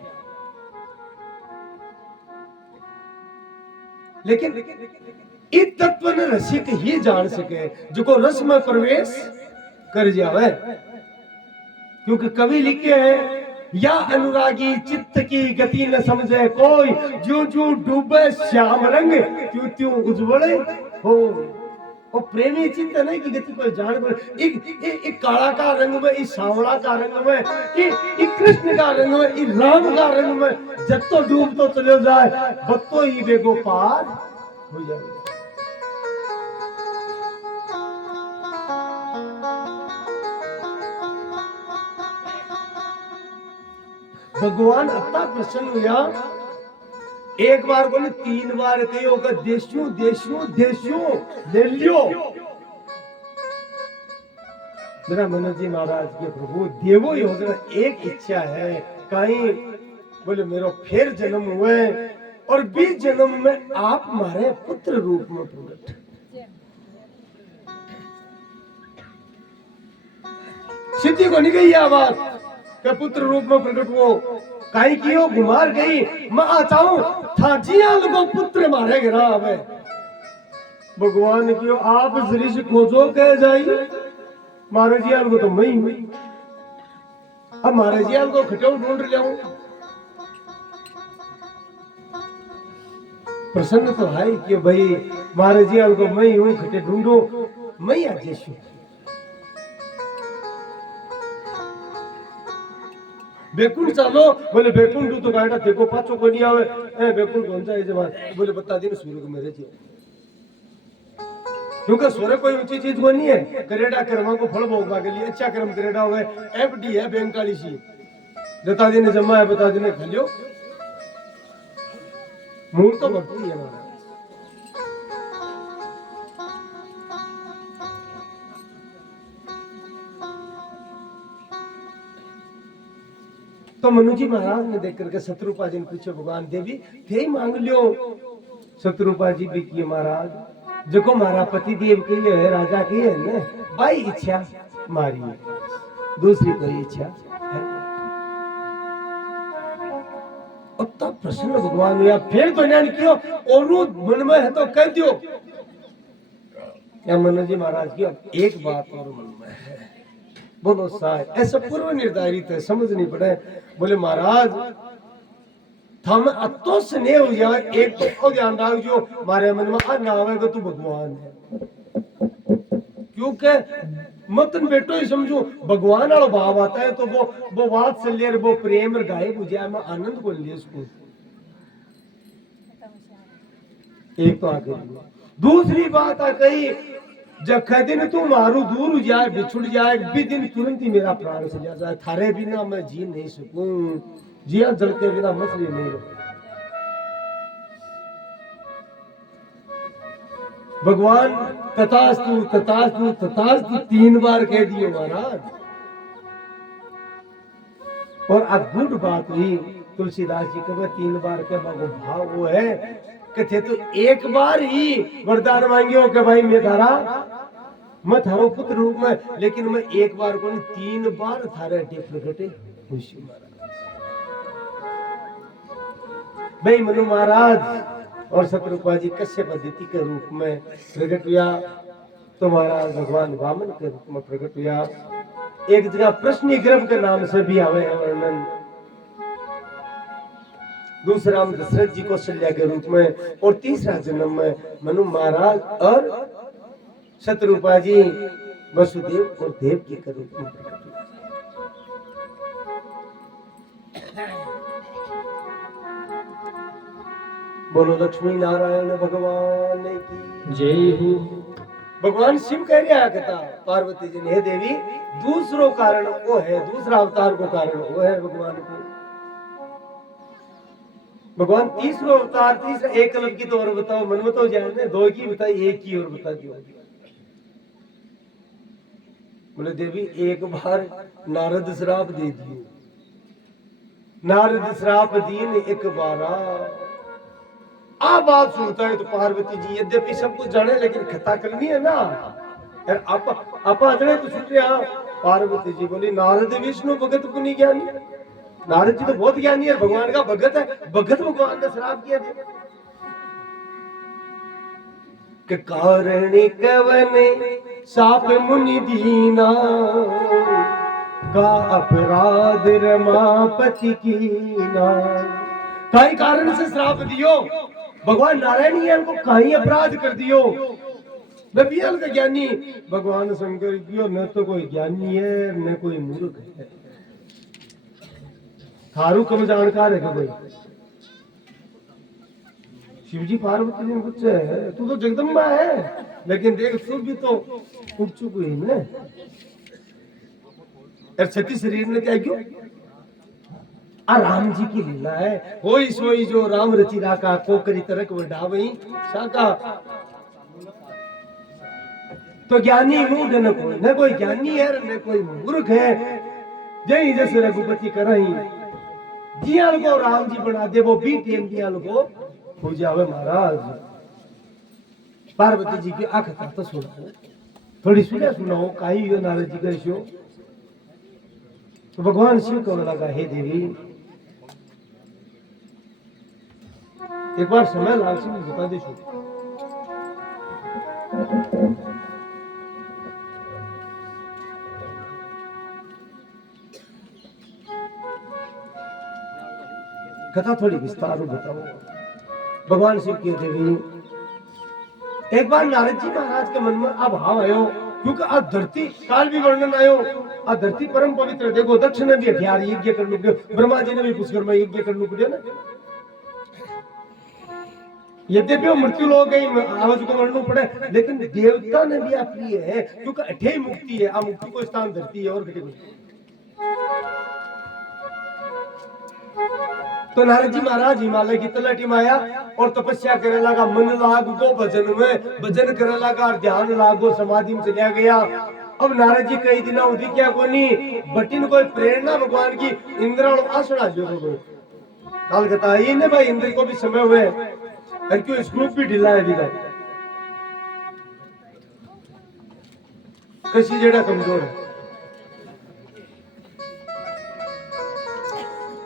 लेकिन इस तत्व ने रसिक ही जान सके जो रस में प्रवेश कर जावे। क्योंकि कवि लिखे हैं, या अनुरागी चित्त की गति न समझे कोई, ज्यों ज्यों डूबे श्याम रंग त्यों त्यों उज्ज्वले हो। और प्रेमी चित्त नहीं की गति को जान को, एक काला का रंग में, इस सांवला का रंग में, एक कृष्ण का रंग में, एक राम का रंग में, जब तो डूब तो चले जाए, बत्तो ही बेगो पार हो जाए। भगवान इतना प्रसन्न हुआ, एक बार बोले 3 बार कहो कि देशों देशों देशों ले लियो। जरा मनोज जी महाराज के प्रभु देवो ही हो जरा, एक इच्छा है कहीं बोले मेरो फिर जन्म हुए और 20 जन्म में आप हमारे पुत्र रूप में प्रकट। सिद्धि को नहीं गई यह बात, के पुत्र रूप में प्रकट वो काई कियो गुमार गई मैं आचाऊं था जियाल को पुत्र मारे गिरा हमें भगवान कियो आप सृष्टि खोजो कह जाई मारे जियाल को तो मैं ही अब मारे जियाल को खटो ढूंढ लाऊं प्रसन्न तो है कि भाई मारे जियाल को मैं ही हूं खटे ढूंढो मैं ही आदेश हूं बेकुंड चालो बोले बेकुंड तो गाड़ा देखो पाछो को नहीं आवे ए बेकुंड कौन सा है जवान बोले बता दे सूर्य को मेरे जी क्योंकि सूर्य कोई ऊंची चीज को नहीं है करेड़ा कर्मा को फल भोगवा के लिए अच्छा कर्म करेड़ा हुए एफडी है बैंक वाली सी बता देने जमा है बता देने खलियो मूल तो भक्ति है हमारा तो मनु जी महाराज ने देख करके शत्रुपा जी ने पूछे भगवान देवी थे मांग लियो शत्रुपा जी भी किए महाराज जो मारा पति देव के लिए है राजा की है ने भाई इच्छा मारी है दूसरी कोई इच्छा है अब तब प्रसन्न भगवान हुआ फिर तो ज्ञान कियो और मन में है तो कह दियो या मनु जी महाराज की अब एक बात और मन में है बोलो साहब ऐसा पूर्व निर्धारित है समझ नहीं पड़े बोले महाराज थम अतो स्नेह हो जाए एक तो ध्यान रख जो मारे मन में आ ना आवेगा तू भगवान है क्योंकि मतन बेटो ही समझो भगवान वाला भाव आता है तो वो वात्सल्य वो प्रेम गायब हो जाए मैं आनंद को ले इसको एक तो आगे दूसरी बात आ गई जब कह दिन तू मारू दूर हो जाए बिछुड़ जाए भी दिन तुरंत ही मेरा प्राण चला जाए थारे बिना मैं जी नहीं सकूं जिया जलते बिना मछली नहीं रहे भगवान तथास्तु तथास्तु तथास्तु 3 बार कह दियो महाराज और अद्भुत बात हुई तुलसीदास जी का 3 बार के भाव वो है थे तो एक बार ही वरदान मांगियो कि भाई मैं थारा मैं थारो पुत्र रूप में लेकिन मैं एक बार को नहीं 3 बार थारे प्रकटे खुशी महाराज भाई मनु महाराज और शत्रुपा जी कश्यप अदिति के रूप में प्रकट हुआ तो महाराज भगवान वामन के रूप में प्रकट हुआ एक जगह प्रश्न ग्रह के नाम से भी आवे है वर्णन दूसरा हम दशरथ जी कौशल्या के रूप में और तीसरा जन्म में मनु महाराज और शत्रुपा जी वसुदेव और देवकी के रूप में प्रकट हुए बोलो लक्ष्मी नारायण भगवान की जय हो भगवान शिव कह रहा कहता पार्वती जी ने हे देवी दूसरो कारण वो है दूसरा अवतार को कारण वो है भगवान को भगवान तीसरा अवतार तीसरा एक कल्प की तो और बताओ मन में तो जाने 2 की बताई एक की और बता दियो बोले देवी एक बार नारद श्राप दे दिए नारद श्राप दीन एक बार आ बात सुनता है तो पार्वती जी यद्यपि सब कुछ जाने लेकिन कथा करनी है ना यार आप अजड़े तो सुन रहे पार्वती जी बोली नारद विष्णु भगत को नहीं ज्ञानी नारद जी तो बहुत ज्ञानी है भगवान का भगत है भगत भगवान ने श्राप किया कि कारण कवने साप मुनि दीना का अपराध रमापति कीना कई कारण से श्राप दियो भगवान नारायण जी को कहीं अपराध कर दियो नबियल का ज्ञानी भगवान शंकर की न तो कोई ज्ञानी है न कोई मूर्ख है थारू कम जानकार है कोई शिवजी पार्वती जी पूछे तू तो जगदम्बा है लेकिन देख तू भी तो उपचुप हुई ना यार छठी शरीर ने क्या क्यों राम जी की लीला है होई सोई जो राम रचि राका को करी तरक वडावई साका तो ज्ञानी मूढ़ न कोई ज्ञानी है न कोई मूर्ख है जय जैसे रघुपति करही जियाल को राम जी बना दे वो भी टेम जियाल को हो जावे महाराज पार्वती जी की आंख तो सुनाओ थोड़ी सुनाओ काई यो नारद जी का शो तो भगवान शिव को लगा, हे देवी एक बार समय लालची में बता दे। कथा थोड़ी विस्तार में बताओ। भगवान शिव की देवी एक बार नारद जी महाराज के मन में अब भाव आयो, क्योंकि आ धरती काल भी वर्णन आयो, आ धरती परम पवित्र। देखो दक्ष ने भी 11 यज्ञ करने पड़े, ब्रह्मा जी ने भी पुष्कर में यज्ञ करने पड़े ना। यद्यपि वो मृत्यु लोग आवाज को वर्णन पड़े, लेकिन देवता ने भी प्रिय है, क्योंकि अठे मुक्ति है। आ मुक्ति को स्थान धरती है और घटे। तो नारद जी महाराज हिमालय की तलहटी में आया और तपस्या करे लगा। मन लाग गो भजन में, भजन करे लगा, ध्यान लागो, समाधि में चलिया गया। अब नारद जी कई दिन उदी क्या कोनी बटिन कोई प्रेरणा भगवान की इंद्र आसना जो कलकत्ता ये ने भाई इंद्र को भी समय हुए और क्यों स्क्रूप भी ढीला है दिखा कसी जेड़ा कमजोर है।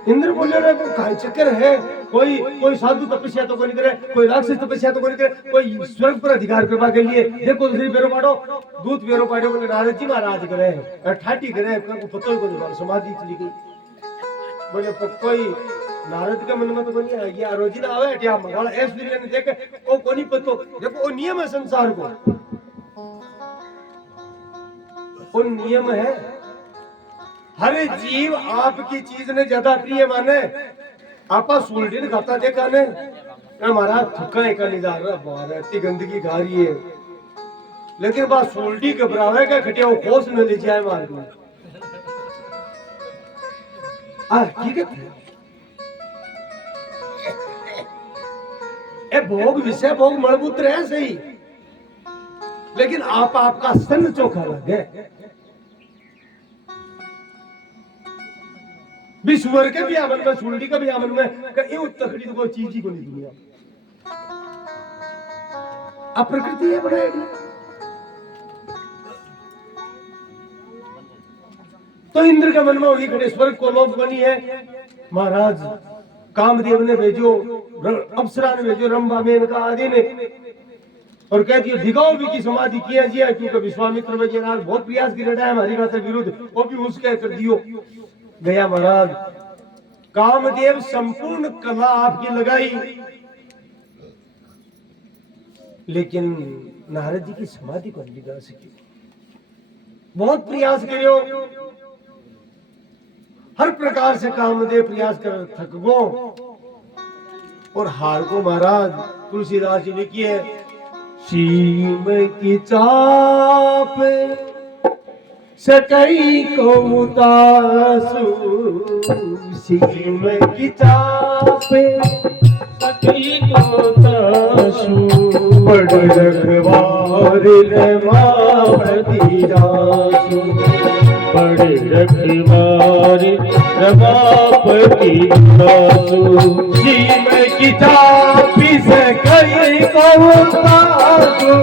इंद्र बोले रे काय चक्कर है, कोई साधु तपस्या तो नहीं करे, कोई राक्षस तपस्या तो नहीं करे, कोई स्वर्ग पर अधिकार करवा के लिए देखो दूसरी पेरो पाड़ो, दूध पेरो पाड़ो बोले नारद जी महाराज करे ठाटी करे को पतो ही को नहीं, समाधि चली गई। बोले कोई नारद के मन में तो नहीं आ गया, रोजी ना आवे क्या मंगाला ऐस ने देखे ओ कोनी पतो। देखो वो नियम है संसार को, वो नियम है। हर जीव आपकी चीज ने ज्यादा प्रिय माने। आपा सुलटी खाता देखा ने हमारा थुका एक निदार बाहर इतनी गंदगी खा रही है, लेकिन बात सुलटी घबरावे का खटिया वो खोस न ले जाए मार में। ठीक है ए भोग विषय भोग मलबूत्र है सही, लेकिन आपका सन चोखा लगे। विश्वर के भी आमन में सुलटी का भी आमन में कहीं तकड़ी तो कोई चीज ही को नहीं दुनिया। अब प्रकृति है बनाएगी तो इंद्र का मन में होगी खड़े स्वर्ग को लोभ बनी है। महाराज कामदेव ने भेजो, अप्सरा ने भेजो, रंभा मेनका आदि ने, और कहती है दिगाओ भी की समाधि किया जिया, क्योंकि विश्वामित्र वगैरह बहुत प्रयास की रहा है हमारी बात विरुद्ध, वो भी उसके कर दियो गया। महाराज कामदेव संपूर्ण कला आपकी लगाई, लेकिन नारद जी की समाधि को नहीं गा सकी। बहुत प्रयास करियो, हर प्रकार से कामदेव प्रयास कर थक गो और हार को। महाराज तुलसीदास जी लिखी है, सीम की चाप सकई को उतासु, सीम की चाप सकई को उतासु, बड़ रखवार रमापति दासु, बड़े रखवार रमापति दासु, सीम की चाप सकई को उतासु,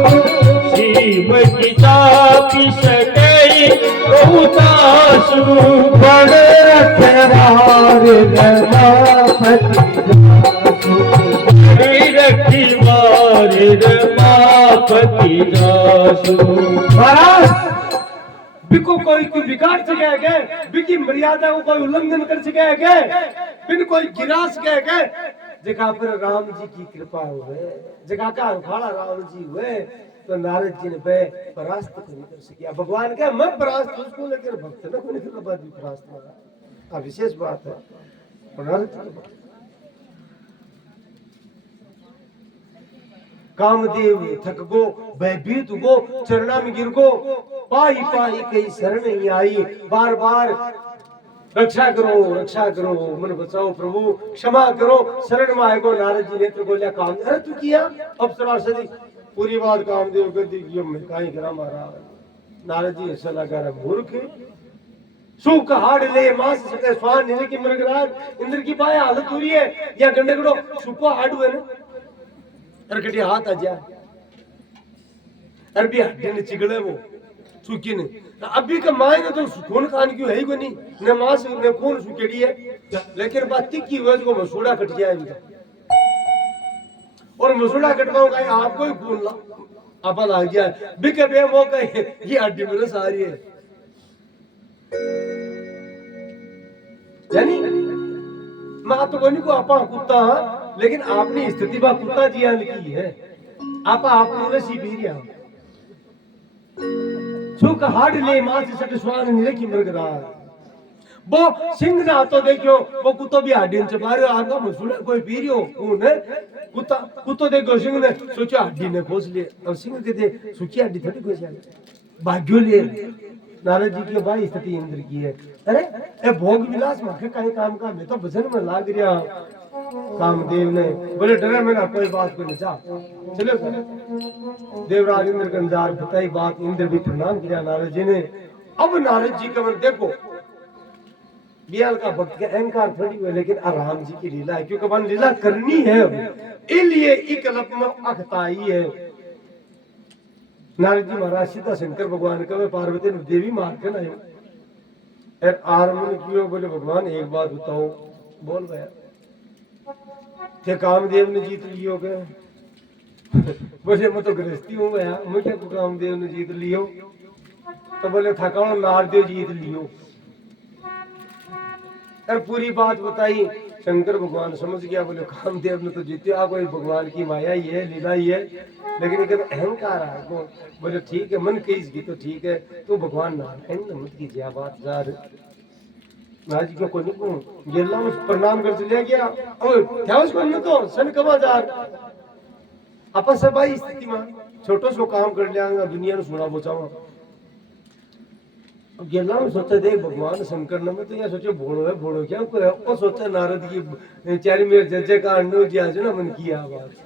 सीम की चाप सकई को उतासु, बड़े रखवार रमापति दासु, बड़े रखवार रमापति दासु। महाराज बिको कोई बिगाड़ सके है, बिकी मर्यादा को कोई उल्लंघन कर सके है, बिन कोई गिरा सके है, जगह पर राम जी की कृपा हुए, जगह का अखाड़ा राम जी हुए, तो नारद जी ने परास्त नहीं कर सकिया। भगवान का मैं परास्त उसको, लेकिन भक्त ने कोई कृपा दी परास्त मारा। विशेष बात है नारद कामदेव थक गो, भयभीत गो, चरणा में गिर गो, पाई पाई कई शरण नहीं आई, बार बार रक्षा करो मन बचाओ प्रभु, क्षमा करो, शरण में आए गो। नारद जी नेत्र बोलिया काम अरे तू किया अप्सरा सदी पूरी बात कामदेव कर दी कि मैं कहीं करा मारा। नारद जी ऐसा लगा रहा मूर्ख सुख हाड़ ले मास सके स्वान निर की मृगराज, इंद्र की पाया हालत हो रही है या गंडगड़ो सुखो हाड़ हुए ना अरकटी हाथ आ जा अरबी हड्डी ने चिगड़े वो सूखी ने अभी के माए ने तो खून खान क्यों है ही कोई नहीं न मांस न खून सूखेड़ी है लेकिन बात की वजह को मसूड़ा कट जाए अभी तक और मसूड़ा कटवाओ कहीं आपको ही खून ला आप लग जाए बिके बे मौका ये हड्डी मेरे सारी है यानी मैं तो कोई को आपा कुत्ता लेकिन आपने स्थिति बा कुत्ता जिया की है आपा आपने रसी भी रिया सुख हाड ले मास सट स्वान नहीं रखी मृगरा वो सिंह ना तो देखियो वो कुत्तो भी हड्डी से मारे आगा मसूड़ा कोई पी रियो खून कुत्ता कुत्तो देखो सिंह ने सोचा हड्डी ने खोस लिए और सिंह के दे सूखी हड्डी थोड़ी खोस जाए भाग्यो ले नारद जी की भाई स्थिति इंद्र की है अरे ए भोग विलास माखे कहीं काम का मैं तो भजन में लाग रिया कामदेव ने बोले डरे मैं ना कोई बात को नहीं जा चलो देवराज इंद्र के अंजार बताई बात इंद्र भी प्रणाम किया नारद जी ने अब नारद जी का मन देखो बियाल का भक्त के अहंकार थोड़ी हुए लेकिन आराम जी की लीला है क्योंकि वन लीला करनी है अब इसलिए एक कल्प में अखताई है नारद जी महाराज सीता शंकर भगवान का पार्वती ने देवी मार के ना आरमन कियो बोले भगवान एक बात बताओ बोल गया क्या कामदेव ने जीत लियो के बोले मैं तो गृहस्थी हूँ गया मैं क्या कामदेव ने जीत लियो तो बोले थकाओ नारदेव जीत लियो और पूरी बात बताई शंकर भगवान समझ गया बोले कामदेव ने तो जीते कोई भगवान की माया ही है लीला ही है लेकिन एक अहंकार है को बोले ठीक है मन कही की तो ठीक है तो भगवान नारायण ने मत कीजिए बात जार नाजी को कोई नहीं गेला उस प्रणाम कर चले गया और क्या उसको न तो सन कमा जार अपन सब भाई स्थिति में छोटो सो काम कर लिया दुनिया ने सुना बचाओ गेला सोचा देख भगवान शंकर ने तो यह सोचे भोड़ो क्या कोई वो सोचा नारद की चारी मेरे जज्जे का अंडो जी आज ना मन किया बात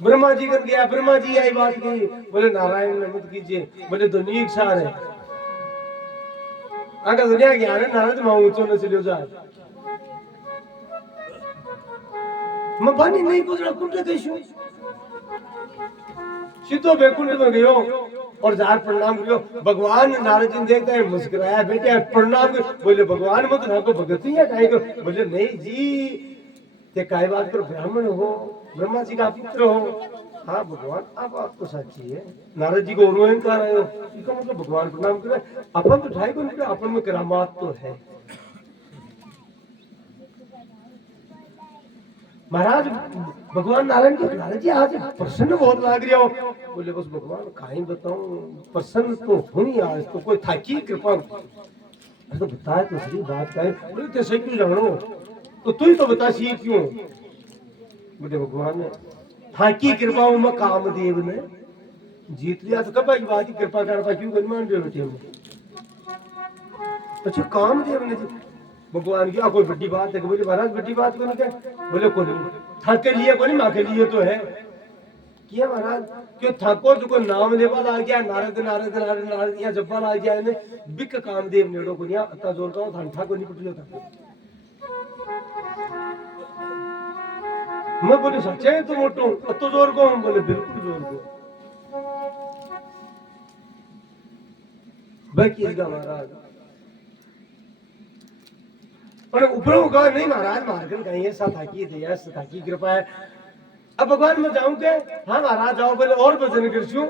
ब्रह्मा जी कर गया ब्रह्मा जी आई बात की बोले नारायण ने मत कीजिए बोले दुनिया की सार है अगर दुनिया ज्ञान है नारद मां ऊंचो न चलियो जाए मैं पानी नहीं पूछ रहा कुंड कैसे सीधो बैकुंठ में गयो और जार प्रणाम करियो भगवान नारद जी देखता है मुस्कुराया बेटे प्रणाम बोले भगवान मत ना को भगती है काहे को बोले नहीं जी ते काय बात पर ब्राह्मण हो ब्रह्मा जी का पुत्र हो हाँ भगवान आप तो सच्ची है नारद जी को रोहन कर रहे हो इसका मतलब भगवान प्रणाम करे अपन तो ठाई को नहीं अपन में करामात तो है महाराज भगवान नारायण के नारद जी आज प्रसन्न बहुत लाग रहा हो बोले बस भगवान कहीं बताऊं प्रसन्न तो हुई आज तो कोई थाकी कृपा तो बताए तो सही बात का बोले तो सही क्यों जानो तो तू ही तो बता सी क्यों बोले भगवान थाकी कृपाओं में कामदेव ने जीत लिया तो कब की बात की कृपा कर क्यों कर मान रहे बेटे अच्छा कामदेव ने भगवान की कोई बड़ी बात है बोले महाराज बड़ी बात को नहीं क्या बोले को नहीं थक के लिए को नहीं माँ के लिए तो है किया महाराज क्यों थको जो को नाम लेवा ला गया नारद नारद नारद नारद या जब्बा ला गया ने बिक कामदेव नेड़ो को नहीं अता जोर का ठंडा को नहीं पटलियो था मैं बोले सच्चे तो मोटो अतो जोर को हम बोले बिल्कुल जोर को बाकी इसका महाराज पर ऊपरों का नहीं महाराज मार्गन कहीं है सताकी दया सताकी कृपा है अब भगवान में जाऊं के हाँ महाराज जाओ बोले और भजन करछूं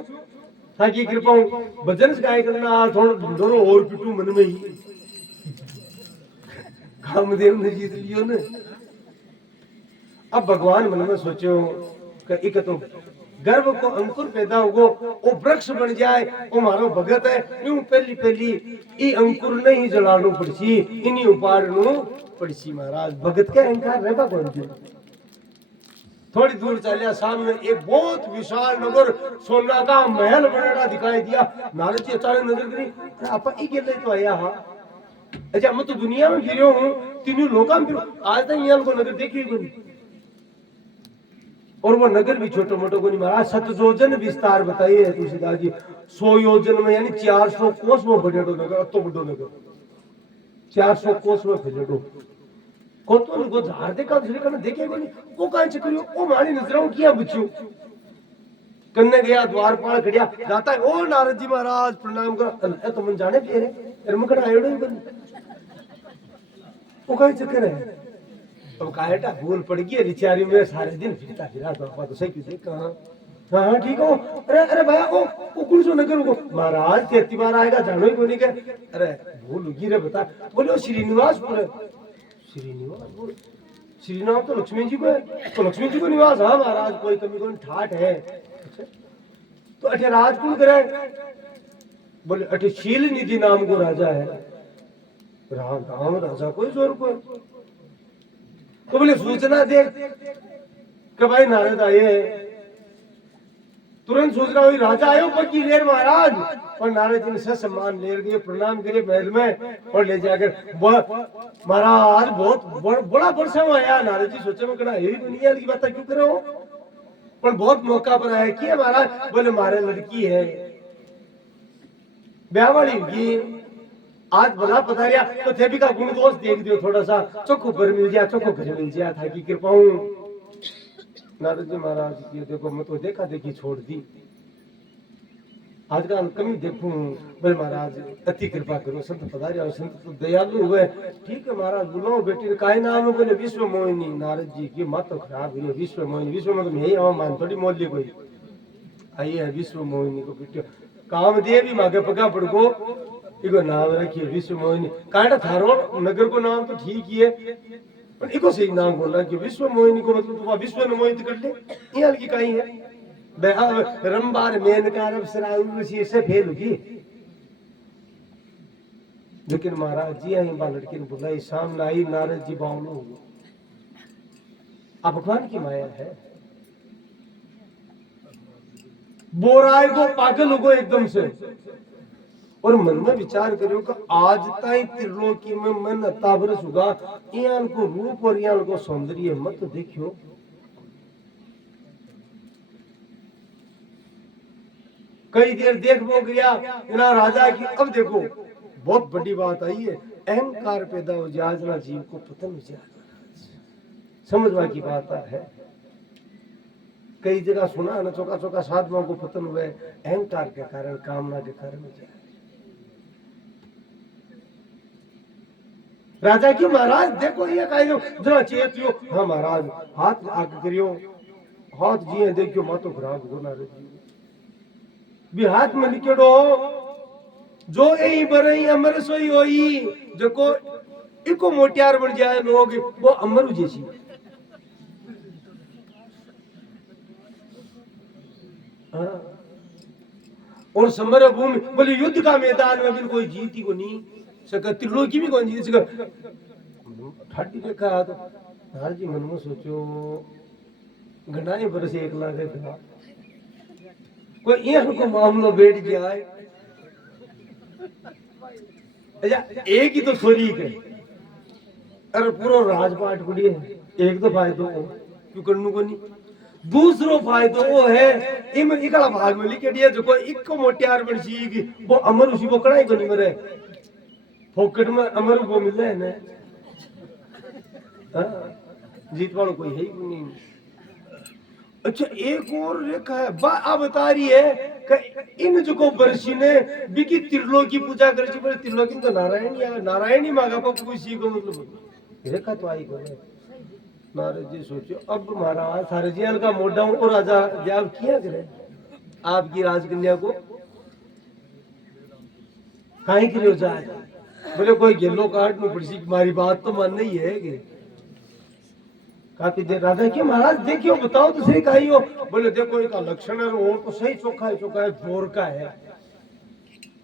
ताकि कृपा भजन गाय करना थोड़ा ढूंढो और पिटू मन में ही कामदेव ने जीत लियो ने अब भगवान मन में सोचो कि एक तो गर्भ को अंकुर पैदा होगो वो वृक्ष बन जाए वो मारो भगत है यूं पहली पहली ई अंकुर नहीं जलानो पड़सी इन्हीं उपाड़नो पड़सी महाराज भगत के अहंकार रहबा कौन जी थोड़ी दूर चलिया सामने एक बहुत विशाल नगर सोना का महल बनेड़ा दिखाई दिया नारद जी अचानक नजर करी आपा ई गेले तो आया हां अच्छा मैं तो दुनिया में फिरो हूं तीनों लोकां में आज तक यहां को नगर देखी कोनी और वो नगर भी छोटो मोटो को नहीं महाराज 7 योजन विस्तार बताइए तुलसीदास जी 100 योजन में यानी 400 कोस में बड़ो नगर तो बड़ो नगर 400 कोस में फैलेडो को तो को झाड़ देखा दूसरे का देखे को नहीं वो काहे चक्रियो ओ मारी नजरों किया बच्चों कन्ने गया द्वारपाल खड़िया जाता है ओ नारद जी महाराज प्रणाम करो ए तो मन जाने फेरे तेरे मुकड़ा आयोड़ो ही बन वो कहीं चक्कर है तो काहेटा भूल पड़ गई रिचारी में सारे दिन फिरता फिरा तो सही क्यों देख कहां हाँ हाँ ठीक हो अरे अरे भैया वो कौन सो नगर को महाराज 33 बार आएगा जानो ही कोनी के अरे भूल उगी रे बता बोलो श्रीनिवासपुर श्रीनिवासपुर श्रीनाथ तो लक्ष्मी जी को है तो लक्ष्मी जी को निवास हाँ महाराज कोई कमी कोई ठाठ है तो अठे राजकुल करे बोले अठे शील निधि नाम को राजा है राम राजा कोई जोर को तो बोले सूचना दे कि भाई नारद आए तुरंत सोच रहा हूँ राजा आयो पक्की लेर महाराज और नारद जी ने सम्मान ले दिए प्रणाम करे महल में और ले जाकर महाराज बहुत बड़ा वर्षा आया नारद जी सोचे में कड़ा यही दुनिया की बात क्यों करो पर बहुत मौका पर आया कि महाराज बोले मारे लड़की है ब्याह वाली होगी आज बना पता रिया तो थे भी का गुण दोष देख दियो थोड़ा सा चोखो घर मिल जाए चोखो घर मिल जाए था की कृपा नारद जी महाराज ये देखो मैं तो देखा देखी छोड़ दी आजकल कमी देखूं बोले महाराज अति कृपा करो संत पधारिया संत तो दयालु हुए ठीक है महाराज बुलाओ बेटी का नाम है बोले विश्व मोहिनी नारद जी की मत तो खराब हुई विश्व मोहिनी विश्व में तो यही हम मान थोड़ी मोल ली कोई आई है विश्व मोहिनी को बेटी काम दे भी मांगे पगा पड़को इको नाम रखिए विश्व मोहिनी काटा थारो नगर को नाम तो ठीक ही है पर इको सही नाम बोलना कि विश्व मोहिनी को मतलब तो विश्व ने मोहित कर ले ये की कहीं है रंबार मेनकार अप्सरा से फेल होगी लेकिन महाराज जी आई बा लड़की ने बुलाई सामने आई नारद जी बावलो अब भगवान की माया है बोराय को पागल हो गो एकदम से और मन में विचार करो कि आज ताई त्रिलोकी में मन अताबरस होगा इयान को रूप और इयान को सौंदर्य मत देखियो कई देर देख वो गया ना राजा की अब देखो बहुत बड़ी बात आई है अहंकार पैदा हो जाए ना जीव को पतन हो जाए समझवा की बात है कई जगह सुना ना चौका चौका साधुओं को पतन हुए अहंकार के कारण कामना के कारण हो जाए राजा की महाराज देखो ये कहो जरा चेतियो हाँ महाराज हाथ आग करियो हाथ जी देखियो मातो खराब हो नारद जी भी हाथ में लिखेड़ो जो यही बरई अमर सोई होई जो को इको मोटियार बन जाए लोग वो अमर जैसी और समर भूमि बोले युद्ध का मैदान में भी कोई जीती को नहीं सका त्रिलोकी भी कौन जीत सका ठाटी देखा तो नारद जी मन में सोचो घनाए बरस एक लाख था कोई ये को मामलो बैठ जाए अच्छा एक ही तो छोरी के अरे पूरा राजपाट गुड़िए एक तो फायदो क्यों करनू को नहीं दूसरो फायदो वो है इम इकला भाग में लिखे दिया जो कोई इको मोटियार बन सी वो अमर उसी को कड़ाई को नहीं मरे फोकट में अमर को मिल है ना जीत वालों कोई है ही नहीं अच्छा एक और रेखा है अब बता रही है कि इन जो को बरसी ने बिकी त्रिलोकी पूजा करची पर त्रिलोकी तो नारायण या नारायण ही मांगा पर कोई सी को मतलब रेखा तो आई को नारद जी सोचो अब महाराज सारे जेल का मोटा और राजा जब किया करे आपकी राजकन्या को काहे के लिए जाए बोले कोई गेलो काट में पड़सी मारी बात तो मान नहीं है कि काफी देर राजा क्यों महाराज देखियो बताओ तो सही कही हो बोले देखो एक लक्षण है और तो सही चोखा है जोर का है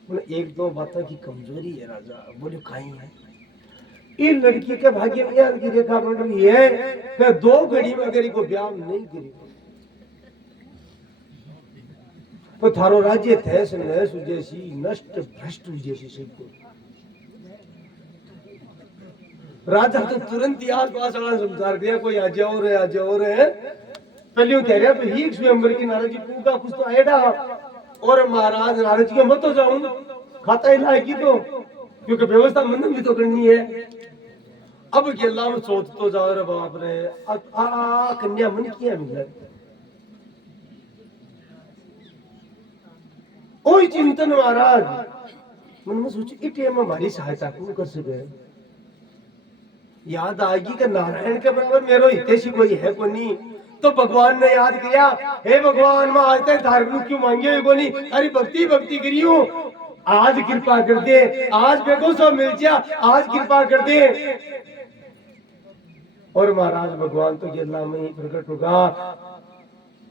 बोले एक दो बातों की कमजोरी है राजा बोले कहीं है इन लड़की के भाग्य में यार की रेखा बन रही है कि 2 घड़ी में अगर इको ब्याह नहीं करी तो थारो राज्य थैस नैस जैसी नष्ट भ्रष्ट जैसी सबको राजा तो तुरंत ही आस पास वाला संसार गया कोई आज और है पहले कह रहा तो ही स्वयंवर की नारद जी पूगा कुछ तो आएगा और महाराज नारद जी के मत तो जाऊं खाता ही लाएगी तो क्योंकि व्यवस्था मन भी तो करनी है अब गेला में सोच तो जाओ रे बाप रे कन्या मन किया मिल कोई चिंतन महाराज मन में सोचे इस टाइम में हमारी सहायता कौन कर सके। याद आएगी कि नारायण के मन में मेरो हितेशी कोई है को नहीं। तो भगवान ने याद किया, हे भगवान मैं आज तक धार्मिक क्यों मांगे को नहीं, अरे भक्ति भक्ति करी हूं, आज कृपा कर दे, आज बेगो सब मिल जा, आज कृपा कर दे। और महाराज भगवान तो गिरला में ही प्रकट होगा।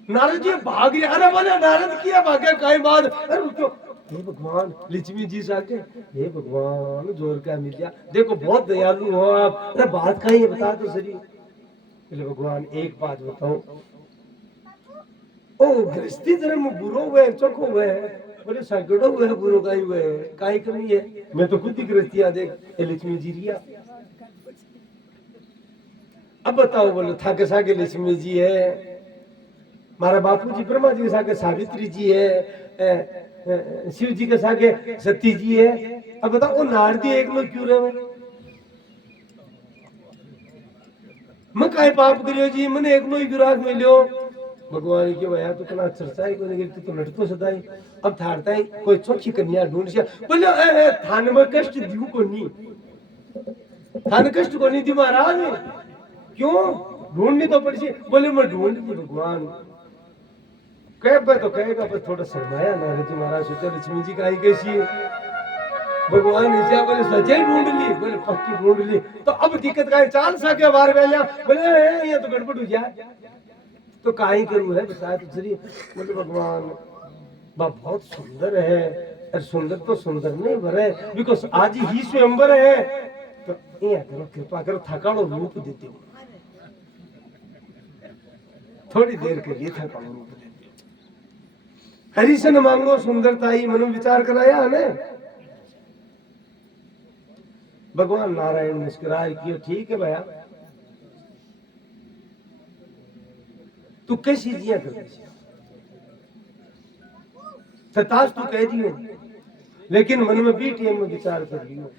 नारद जी भाग रहे, अरे बोले नारद किया भागे कई बात, अरे रुको, हे भगवान लक्ष्मी जी जाके, हे भगवान जोर का मिल गया, देखो बहुत दयालु हो आप, अरे बात का ही बता तो सही। बोले भगवान एक बात बताओ, ओ गृहस्थी धर्म में बुरो हुए चौको हुए, बोले सैकड़ों हुए बुरो का ही हुए, काई कमी है, मैं तो खुद ही गृहस्थिया देख लक्ष्मी जी रिया। अब बताओ, बोले थाके सागे लक्ष्मी जी है, मारा बापू जी ब्रह्मा जी के सागे सावित्री जी है, शिव जी के सागे सती जी है। अब बताओ वो नारदी एक लोग क्यों रहे? मैं काय पाप करियो जी, मैंने एक लोग गिराक मिलियो। भगवान के भैया तो कना चर्चा ही कोई नहीं, तो लटको सदाई। अब थारता है कोई चौकी कन्या ढूंढ से, बोले थान में कष्ट दियो को नहीं, थान कष्ट को नहीं दी महाराज, क्यों ढूंढनी तो पड़ी। बोले मैं ढूंढ दी भगवान, कह तो कहेगा पर थोड़ा शर्माया नारद जी महाराज, सोचा लक्ष्मी जी का ही कैसी है। भगवान नीचे बोले सच्चाई ढूंढ ली, बोले पक्की ढूंढ ली, तो अब दिक्कत का चाल सके बार बेलिया, बोले ये तो गड़बड़ हो जाए, तो काई करूं है बताया तो सही। बोले भगवान बाप बहुत सुंदर है, और सुंदर तो सुंदर नहीं भरे, बिकॉज आज ही स्वयंवर है, तो ये करो कृपा करो थकाड़ो रूप देते हो, थोड़ी देर के लिए थकाड़ो रूप देते हो। हरिशन मांगो सुंदरता ही मनो विचार कराया है ने। भगवान नारायण मुस्कुराए किया, ठीक है भैया तू कैसी जिया कर, सताश तू कह दियो, लेकिन मन में भी टीम में विचार कर लियो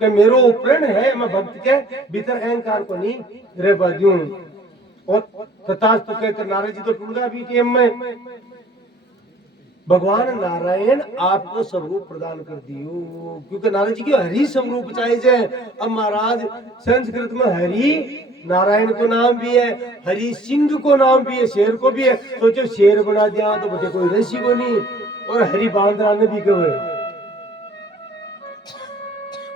कि मेरो प्रण है, मैं भक्त के भीतर अहंकार को नहीं रह पा दूं। और सताश तू कहकर नारायण जी तो टूटा भी टीम में। भगवान नारायण आपको स्वरूप प्रदान कर दियो, क्योंकि नारायण जी की हरि स्वरूप चाहिए। अब महाराज संस्कृत में हरि नारायण को नाम भी है, हरि सिंह को नाम भी है, शेर को भी है। सोचो शेर बना दिया तो बटे कोई ऋषि को नहीं, और हरि बांद्रा ने भी कहे,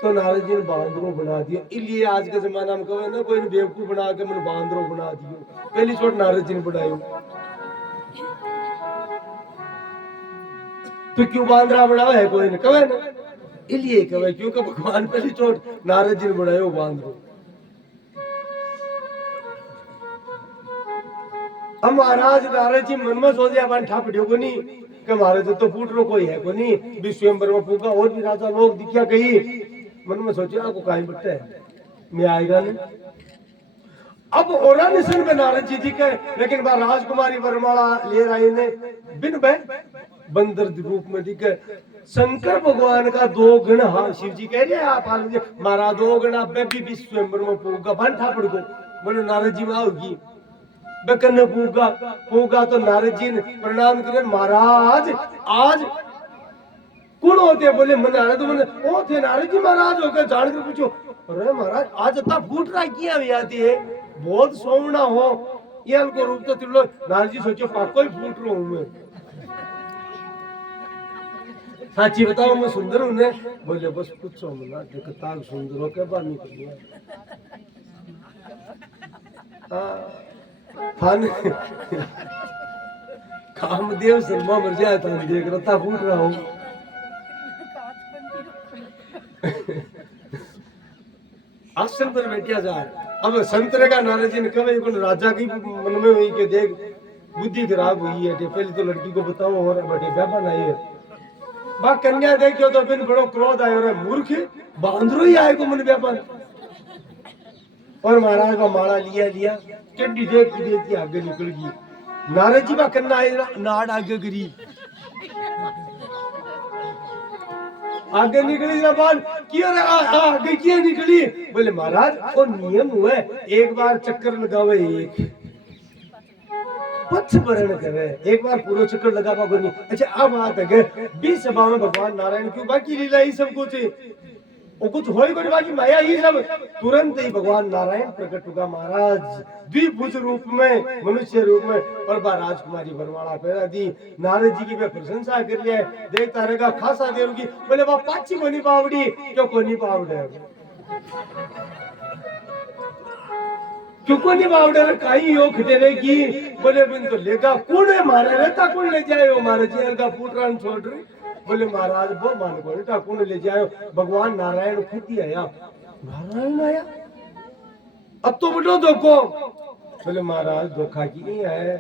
तो नारद जी ने बांदरो बना दिया। इसलिए आज के जमाना में कहे ना कोई बेवकूफ बना के मैंने बांदरो बना दियो, पहली चोट नारद जी ने बनायो। तो क्यों बांद्रा बनाओ है कोई ने कहे ना, इसलिए कहे क्योंकि भगवान पहली चोट नारद जी ने बनायो बांद्रो। अब महाराज नारद जी मन में सोचे अपन ठापड़ियों को नहीं कि महाराज तो फूट रो कोई है को नहीं, विश्वम्बर में फूका और भी राजा लोग दिखा कही। मन में सोचे आपको कहीं बट्टे है मैं आएगा नहीं। अब ओरा निशन में नारद जी दिखे, लेकिन वह राजकुमारी वरमाला ले रही ने बिन बंदर रूप में दिखे। शंकर भगवान का दो गण, हाँ शिव जी कह रहे हैं आप मारा दो गण आप भी विश्वम्बर में फूका बन ठापड़ को, बोले नारद जी में आओगी बेकन पूगा पूगा। तो नारद जी ने प्रणाम करे, महाराज आज कौन होते? बोले मन नारद मन ओ थे नारद जी महाराज होकर जान कर पूछो, अरे महाराज आज इतना फूट रहा किया भी आती है, बहुत सोमना हो ये को रूप तो तिलो। नारद जी सोचो पाको ही फूट रहा हूं मैं, साची बताओ मैं सुंदर हूं ने? बोले बस कुछ सोमना देखता सुंदर हो के बात नहीं करनी कामदेव शर्मा मर जाए था देख रहा फूट रहा हूं। आसन पर बैठा जाए। अब संतरे का नारद जी ने कहा राजा की मन में हुई कि देख बुद्धि खराब हुई है, पहले तो लड़की को बताओ और बड़े व्यापन आई है। बा कन्या देखियो तो बिन बड़ो क्रोध आयो रे मूर्ख, बांदरो ही आए को मन व्यापन। और महाराज का माला लिया चड्डी देखती आगे निकल गई। नारद जी का कन्ना नाड़ आगे गिरी, आगे निकली ना बाल किया आगे किया निकली। बोले महाराज वो नियम हुआ एक बार चक्कर लगावे एक, पक्ष वर्ण करे, एक बार पूरा चक्कर लगा पागो नहीं। अच्छा अब बात है 20 सभा में भगवान नारायण क्यों बाकी लीला ही सब कुछ वो कुछ हो ही बाकी माया ही सब तुरंत ही भगवान नारायण प्रकट होगा महाराज द्विभुज रूप में मनुष्य रूप में और बा राजकुमारी बनवाड़ा पहरा दी। नारद जी की मैं प्रशंसा कर लिया देखता रहेगा खासा देर की बोले वह पाची कोनी पावड़ी क्यों कोनी पावड़े क्यों कोनी पावड़े कहीं यो खटेरे की बोले बिन तो लेगा कौन है मारे रहता कौन ले जाए वो मारे जी का पुत्रान छोड़ रही बोले महाराज वो मान को बेटा कौन ले जाए भगवान नारायण खुद ही आया। नारायण आया अब तो बटो धोखो बोले महाराज धोखा की नहीं है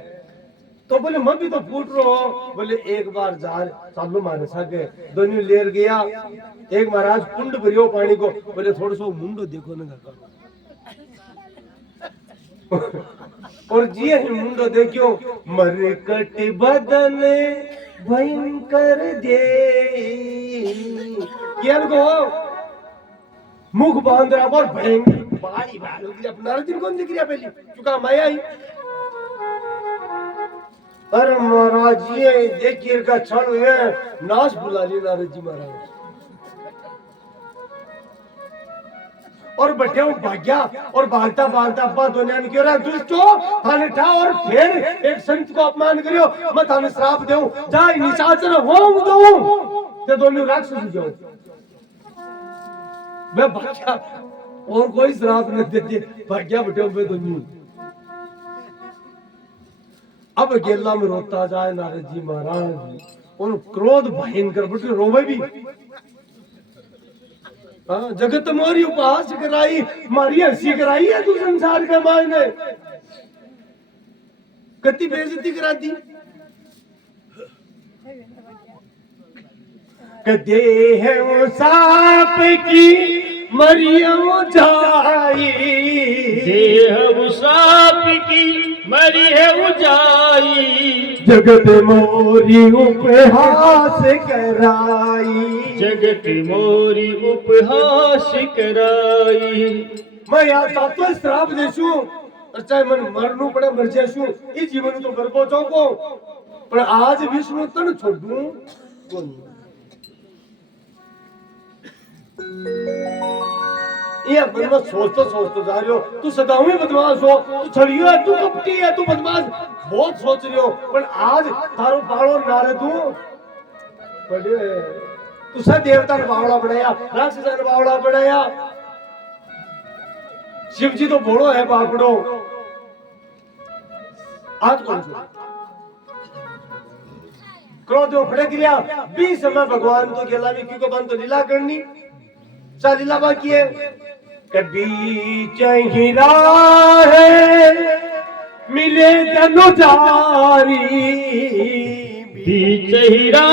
तो बोले मैं भी तो फूट रहा हूँ बोले एक बार जार चालू मारे सके दोनों लेर गया एक महाराज कुंड भरियो पानी को बोले थोड़ा सा मुंडो देखो ना और जी मुंडो देखियो मरकट बदन भयंकर दे क्या को मुख बांध रहा और भयंकर बाड़ी बाल होगी अब नारद जी कौन दिख रहा पहली चुका माया ही अरे महाराज ये देखिए का क्षण हुए नाश बुला लिया नारद जी महाराज और बटे भाग्या और भागता भागता अब्बा दुनिया ने क्यों रहा दुष्टो थाने ठा और फिर एक संत को अपमान करियो मैं थाने श्राप देऊं जा निशाचर होम दूं ते दोनों राक्षस जाओ मैं भाग्या और कोई श्राप नहीं देते भाग्या बटे पे दोनों अब गेला में रोता जाए नारद जी महाराज और क्रोध भयंकर बटे रोवे भी जगत मोरी उपहास कराई मारी हंसी कराई है तू संसार के मायने कति बेइज्जती करा दी कदे है वो सांप की मरियम जाई देह सांप की मरी है उजाई जगत मोरी उपहास कराई जगत मोरी उपहास कराई मैं आता तो श्राप देशु और चाहे मन मरनू पड़े मर जाशु इस जीवन तो बरबो चौको पर आज विष्णु तन छोड़ू ये मन में सोचतो जा रही हो तू सदाऊ ही बदमाश हो तू छड़ियो है तू कपटी है तू बदमाश बहुत सोच रही हो पर आज थारो बाड़ो नारे तू बड़े तू सब देवता ने बावड़ा बनाया राक्षस ने बावड़ा बनाया शिव जी तो बोलो है बापड़ो आज कौन सा क्रोध फड़क गया 20 समय भगवान तो गेला भी क्यों बंद तो लीला करनी चा लीला बाकी है कभी चाहिरा है मिले धनुजारी चहिरा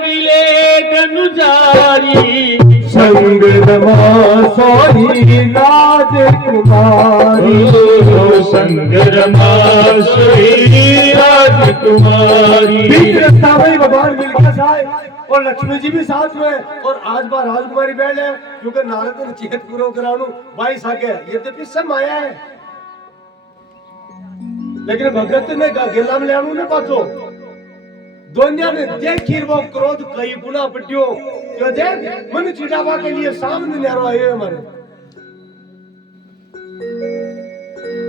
मिले धनुजारी संग सोही राजकुमारी संग सोही राजकुमारी भगवान मिलकर साए और लक्ष्मी जी भी साथ में और आज बार राजकुमारी बैठ है क्योंकि नारद ने चेत पूरा कराणु भाई साके यद्यपि सब माया है लेकिन भगत ने गेला में लेणु ने पाछो दुनिया ने देखिर वो क्रोध कई गुना बढ़ियो क्यों देख मन चिढ़ावा के लिए सामने ले रहा है हमारे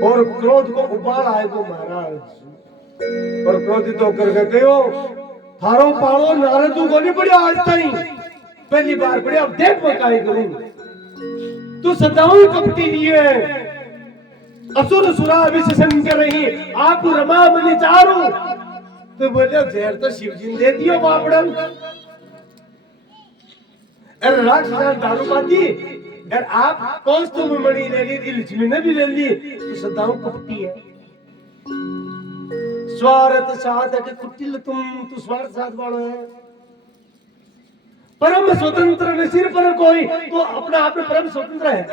और क्रोध को उबाल आए को महाराज और क्रोधित होकर के कहो थारो पालो नारदू को नहीं पड़िया आज ताई पहली बार पड़िया अब देख मैं काहे करूं तू सदाऊ कपटी लिए असुर सुरा विशेषण कर रही आप रमा मनी चारो तो बोले जहर तो शिव जी ने दे दियो बापड़न अरे राक्षस दारू पाती अरे आप कौन तो मणि ले ली लक्ष्मी ने भी ले ली तो सदाऊ कपटी है स्वार्थ साधक कुटिल तुम तू स्वार्थ साध वालो है परम स्वतंत्र ने सिर पर कोई तो अपना आप में परम स्वतंत्र है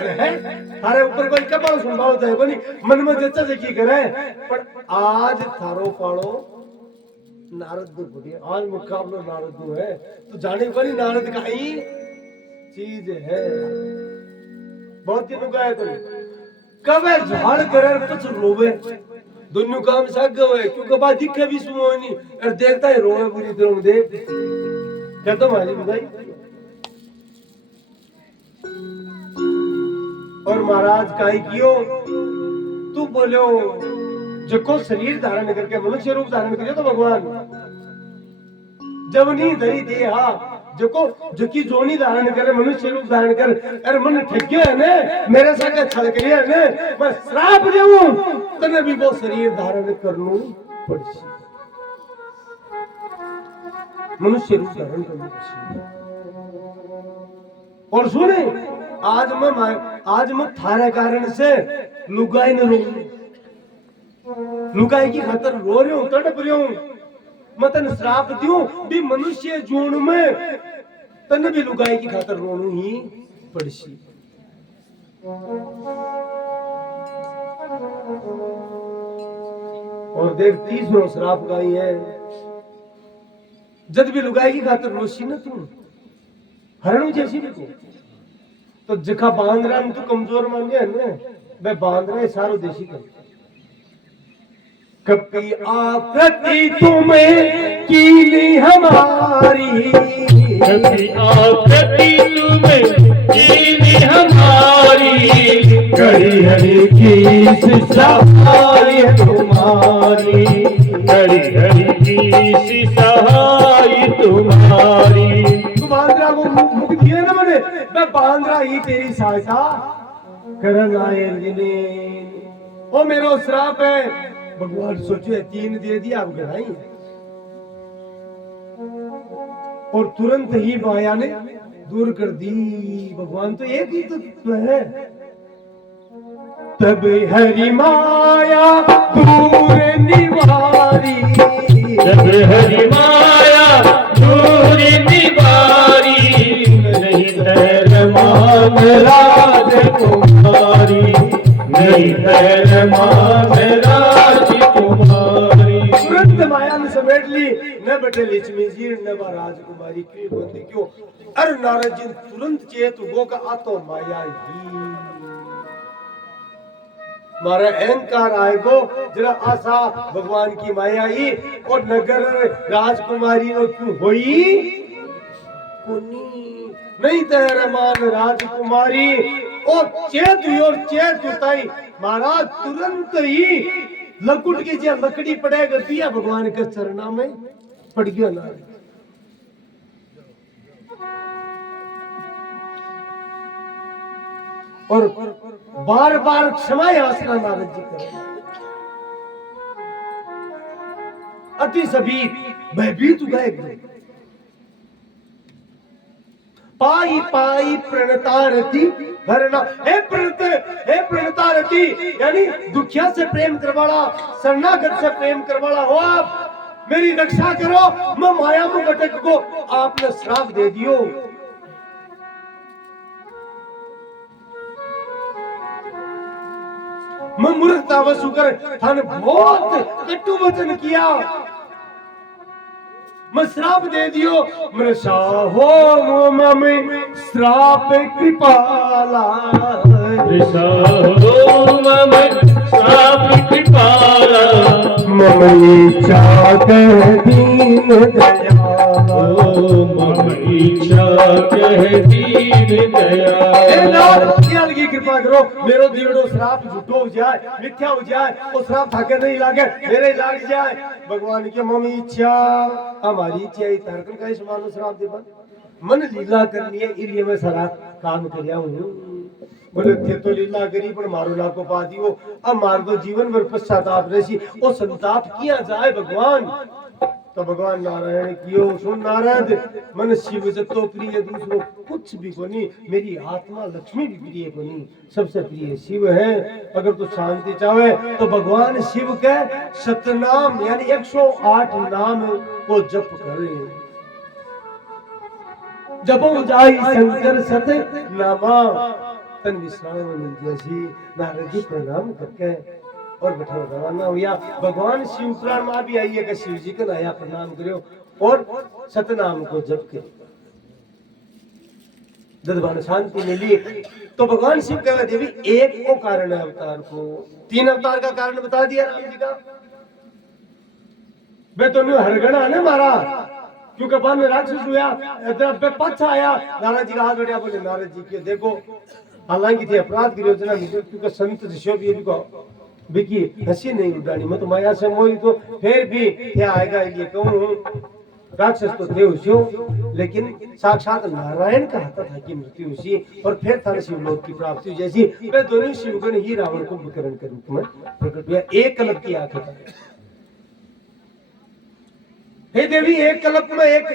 थारे ऊपर कोई कपाल संभालता है बनी मन में जच्चा से की करे पर आज थारो पाड़ो नारद को बोलिए आज मुकाबला नारद को है तो जाने वाली नारद का ही चीज है बहुत दिनों का है तो कब है झाड़ कर कुछ रोवे दोनों काम साग गए क्योंकि बात दिखे भी सुनो नहीं और देखता है रोए बुरी तरह देख क्या तो माली भाई। और महाराज काई कियो तू बोलो जको शरीर धारण करके मनुष्य रूप धारण करियो तो भगवान जब नहीं धरी दे हा जको जकी जोनी धारण करे मनुष्य रूप धारण कर अरे मन ठग्यो है ने मेरे साथ छल करिया है ने मैं श्राप देऊं तने भी वो शरीर धारण करनु पड़सी मनुष्य रूप धारण करनु पड़सी। और सुने आज मैं थारे कारण से लुगाई न रो लुगाई की खातर रो रही हूं तड़प रही हूं मैं तन श्राप दूं भी मनुष्य जून में तन भी लुगाई की खातर रोनू ही पड़सी। और देख 30 श्राप गाई है जद भी लुगाई की खातर रोशी न तू हरणू जैसी भी को तो जखा बांध रहा तू कमजोर मान गया ना मैं बांध रहा है सारो देशी कर कभी आकृति तुम्हें कीली हमारी कभी आकृति तुम्हें कीनी हमारी कड़ी हरी की सहाय तुम्हारी हरि हरि की सहाय तुम्हारी। तू बांद्रा को मुख दिए ना मैंने मैं बांद्रा ही तेरी सहायता करन आए दिने ओ मेरो श्राप है भगवान सोचो 3 दे दिया अब घड़ाई और तुरंत ही माया ने दूर कर दी। भगवान तो एक ही तत्व है तब हरि माया दूर निवारी जब हरि माया दूर निवारी नहीं तैर मान राज तुम्हारी नहीं तैर मान राज तुम्हारी। तुरंत माया ने समेट ली न बटे लक्ष्मी जी न राजकुमारी की बंदी क्यों अरे नारद जी तुरंत चेत वो का आतो माया ही मारा अहंकार आएगो जरा आशा भगवान की माया ही और नगर राजकुमारी नो क्यों होई कुनी नहीं तेरे मान राजकुमारी और चेत उताई महाराज तुरंत ही लकुट के जो लकड़ी पड़ेगा दिया भगवान के चरणा में पड़ गया ना और बार बार क्षमा याचना नारद जी करें अति सभी भयभीत गए पाई पाई प्रणतारती भरना हे प्रणतारती यानी दुखिया से प्रेम करवाला शरणागत से प्रेम करवाला हो आप मेरी रक्षा करो मैं माया में भटक को आपने श्राप दे दियो। मैं मूर्खता वसु कर थाने बहुत कटु वचन किया मैं श्राप दे दियो मृषा हो मम श्राप कृपाला मृषा हो मम श्राप कृपाला मम इच्छा कह दीन दयाला मम इच्छा कह दीन दयाला। की कृपा करो मेरो दीवड़ो श्राप झूठो हो जाए मिथ्या हो जाए वो श्राप थाके नहीं लागे मेरे लाग जाए भगवान की मम्मी इच्छा हमारी इच्छा ही तरकन का समान श्राप दे मन लीला करनी है इसलिए मैं सारा काम कर हूँ बोले थे तो लीला करी पर मारो ना को पा दियो अब मार दो जीवन भर पश्चाताप रही वो संताप किया जाए भगवान तो भगवान नारायण कियो सुन नारद मन शिव जतो प्रिय दूसरो कुछ भी कोनी मेरी आत्मा लक्ष्मी भी प्रिय कोनी सबसे प्रिय शिव है अगर तू शांति चाहे तो भगवान शिव के सतनाम यानी 108 नाम को जप करे जपो जाई शंकर सत नामा तन विश्राम मिल जैसी नारद जी प्रणाम करके और बैठा रवाना हुआ भगवान शिव पुराण में भी आई है कि शिव जी का नया प्रणाम करो और सतनाम को जप करो जब शांति मिली तो भगवान शिव कह देवी एक को कारण है अवतार को, 3 अवतार का कारण बता दिया राम जी का। वे तो हरगना ने मारा क्योंकि बाद में राक्षस हुआ, पे पछ आया, नारद जी का हाथ बढ़िया, बोले नारद जी के देखो हालांकि थे अपराध की योजना नहीं, क्योंकि संत ऋषियों भी को बिकी हंसी नहीं उड़ानी, मैं तो माया से मोही तो फिर भी क्या आएगा ये कहूं, राक्षस तो थे उसी, लेकिन साक्षात नारायण का हाथ था कि मृत्यु उसी, और फिर थाने शिवलोक की प्राप्ति हुई। जैसी वे दोनों शिवगण ही रावण को विकरण के रूप में प्रकट हुआ, एक कल्प की आंखें था। हे देवी, एक कल्प में एक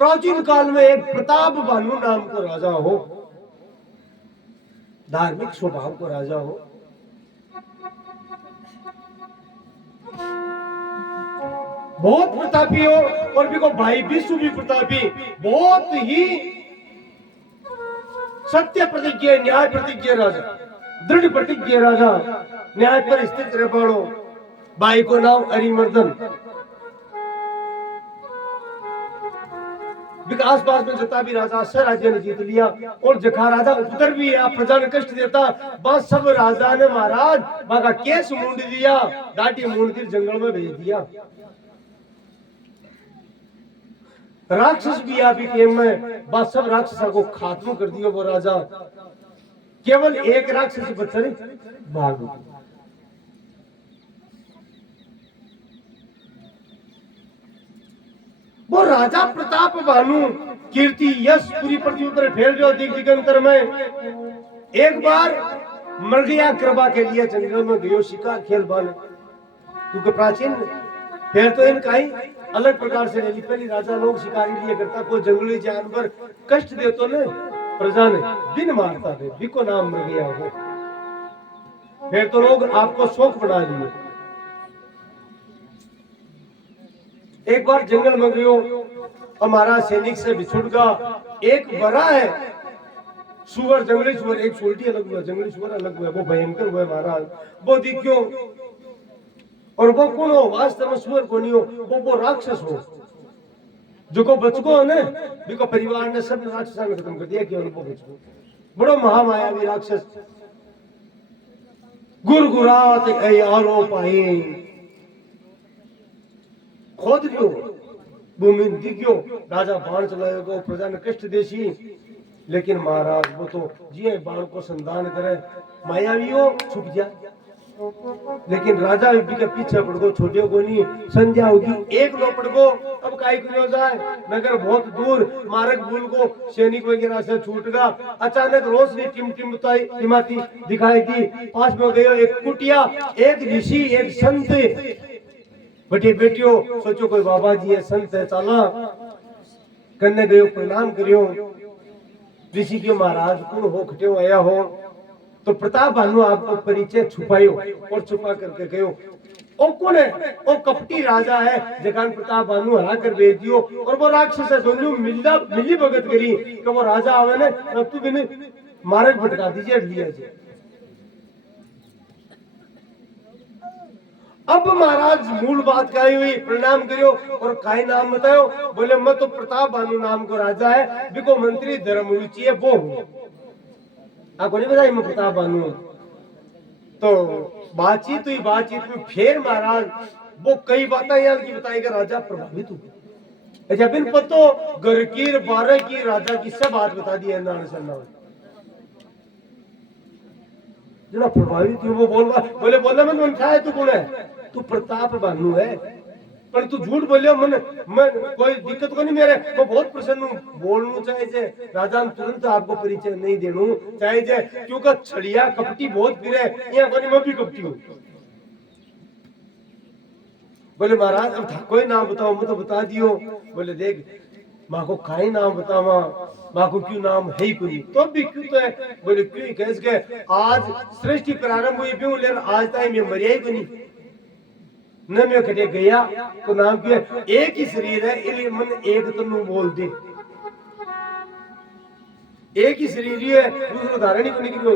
प्राचीन काल में एक प्रताप भानु नाम को राजा हो, धार्मिक स्वभाव को राजा हो, बहुत प्रतापी हो, और भी को भाई विष्णु भी प्रतापी, बहुत ही सत्य प्रतिज्ञ, न्याय प्रतिज्ञ राजा, दृढ़ प्रतिज्ञ राजा, न्याय पर स्थित रह पाड़ो। भाई को नाम अरिमर्दन। विकास पास में जता भी राजा से राज्य ने जीत लिया, और जखा राजा उपतर भी है, प्रजा ने कष्ट देता, बस सब राजा ने महाराज बागा केस मूंड दिया, दाटी मूंड कर जंगल में भेज दिया। राक्षस भी आप गेम में बस सब राक्षसों को खात्मा कर दिया वो राजा, केवल एक राक्षस बच्चा भाग। वो राजा प्रताप भानु कीर्ति यश पूरी पृथ्वी पर फैल रहा दिग दिगंतर में। एक बार मृगया कृपा के लिए जंगल में गयो शिकार खेल बाने, क्योंकि प्राचीन फिर तो इनका ही अलग प्रकार से नहीं, पहले राजा लोग शिकारी लिए करता, कोई जंगली जानवर कष्ट दे तो न प्रजा ने बिन मारता थे, बिको नाम मृगया हो। फिर तो लोग आपको शौक बना लिए। एक बार जंगल में गयो, हमारा सैनिक से बिछुड़ गया, एक बड़ा है सुअर, जंगली सुअर, एक सोल्टी अलग हुआ, जंगली सुअर अलग हुआ, वो भयंकर हुआ महाराज, वो दिखो, और वो कौन हो, वास्तव में सुअर को नहीं हो, वो राक्षस हो, जो को बचको है ना, बिको परिवार ने सब राक्षसा ने खत्म कर दिया, केवल वो बचको, बड़ो महामायावी राक्षस, गुरगुरात ऐ आरो पाए, खोद लियो भूमि दिखियो, राजा बाण चलाएगा, प्रजा ने कष्ट देसी, लेकिन महाराज वो तो जिये बाण को संधान करे, मायावी हो छुप जा, लेकिन राजा भी के पीछे पड़ गो, छोटे को नहीं, संध्या होगी एक लो पड़ गो, अब काई हो जाए, नगर बहुत दूर, मार्ग भूल को सैनिक वगैरह से छूट गया, अचानक रोशनी टिमटिमाती टिमाती दिखाई दी, पास में गयो एक कुटिया, एक ऋषि एक संत, बटे बेटियों सोचो कोई बाबा जी है, संत है, चला करने गयो, प्रणाम करियो, ऋषि के महाराज कौन हो, खटे आया हो, तो प्रताप भानु आपको परिचय छुपायो, और छुपा करके गयो, ओ कौन है, ओ कपटी राजा है, जगान प्रताप भानु हरा कर भेज दियो, और वो राक्षस है, दोनों मिली भगत करी, तो वो राजा आवे ने, अब तू बिन मार्ग भटका दीजिए, लिया जाए। अब महाराज मूल बात कही हुई, प्रणाम करियो, और काई नाम बतायो, बोले मैं तो प्रताप भानु नाम को राजा है, बिको मंत्री धर्म रुचि है वो हूँ, आपको नहीं बताया मैं प्रताप भानु। तो बातचीत हुई, बातचीत में फिर महाराज वो कई बातें यार की बताएगा, राजा प्रभावित हुआ, जब इन पतो घर की 12 की राजा की सब बात बता दी है, जना प्रभावित हुई, वो बोले मन मन खाए, तू कौन है, तू प्रताप भानु है, पर तू झूठ बोलियो, मन कोई दिक्कत को नहीं, मेरे मैं बहुत प्रसन्न हूँ, बोलनू चाहिए राजा ने तुरंत आपको परिचय नहीं देनू चाहिए, क्योंकि छड़िया कपटी बहुत फिरे, यहाँ कोनी मैं भी कपटी हूँ। बोले महाराज अब कोई नाम बताओ, मैं तो बता दियो, बोले देख माँ को काई नाम बतावा, माँ को क्यों नाम है ही कोई, तो भी क्यों तो है, बोले क्यों कह के आज सृष्टि प्रारंभ हुई भी, लेकिन आज तक मैं मरिया ही नहीं, न मैं कटे गया, तो नाम क्यों है, एक ही शरीर है, इसलिए मन एक तनु बोल दे, एक ही शरीर ही है, दूसरा धारण ही को निकलो,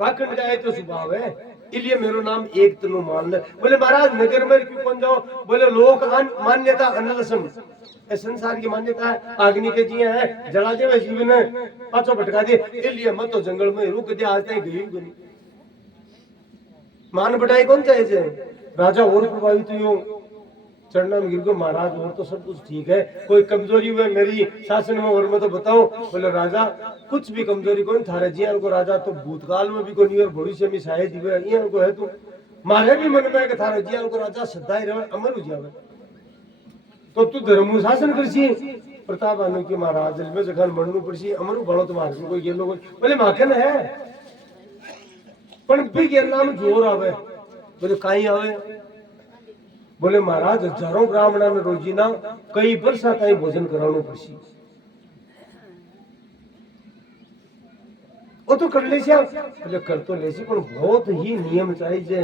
वाकण जाए तो स्वभाव है, इसलिए मेरो नाम एक तनु मान ले। बोले महाराज नगर में क्यों कौन जाओ? बोले लोक मान्यता अनलसम, ये संसार की मान्यता है, अग्नि के जिया है, जला दे वे जीवन है, पाछो भटका दे, इसलिए मत तो जंगल में रुक दे, आज तक गई बनी मान बढ़ाई कौन चाहे जे? राजा और प्रभावित हुई चढ़ना में गिर गयो। महाराज और तो सब कुछ ठीक है, कोई कमजोरी हुई मेरी शासन में और मैं तो बताओ? बोले राजा कुछ भी कमजोरी कौन थारे जी को राजा तो भूतकाल में भी कोई और भविष्य में शायद ही को है। तू मारे भी मन में कि थारे जी को राजा सदाई रहे अमर हो जावे, तो तू धर्म शासन करसी प्रताप आनु की महाराज में जगह मरनु पड़सी अमर बड़ो तुम्हारे कोई ये लोग। बोले माखन है पण भी के नाम जोर आवे। बोले काई आवे? बोले महाराज हजारों ब्राह्मणा ने रोजीना कई वर्षा ताई भोजन करानो पड़सी। वो तो कर ले बोले कर तो लेसी पर बहुत ही नियम चाहिए।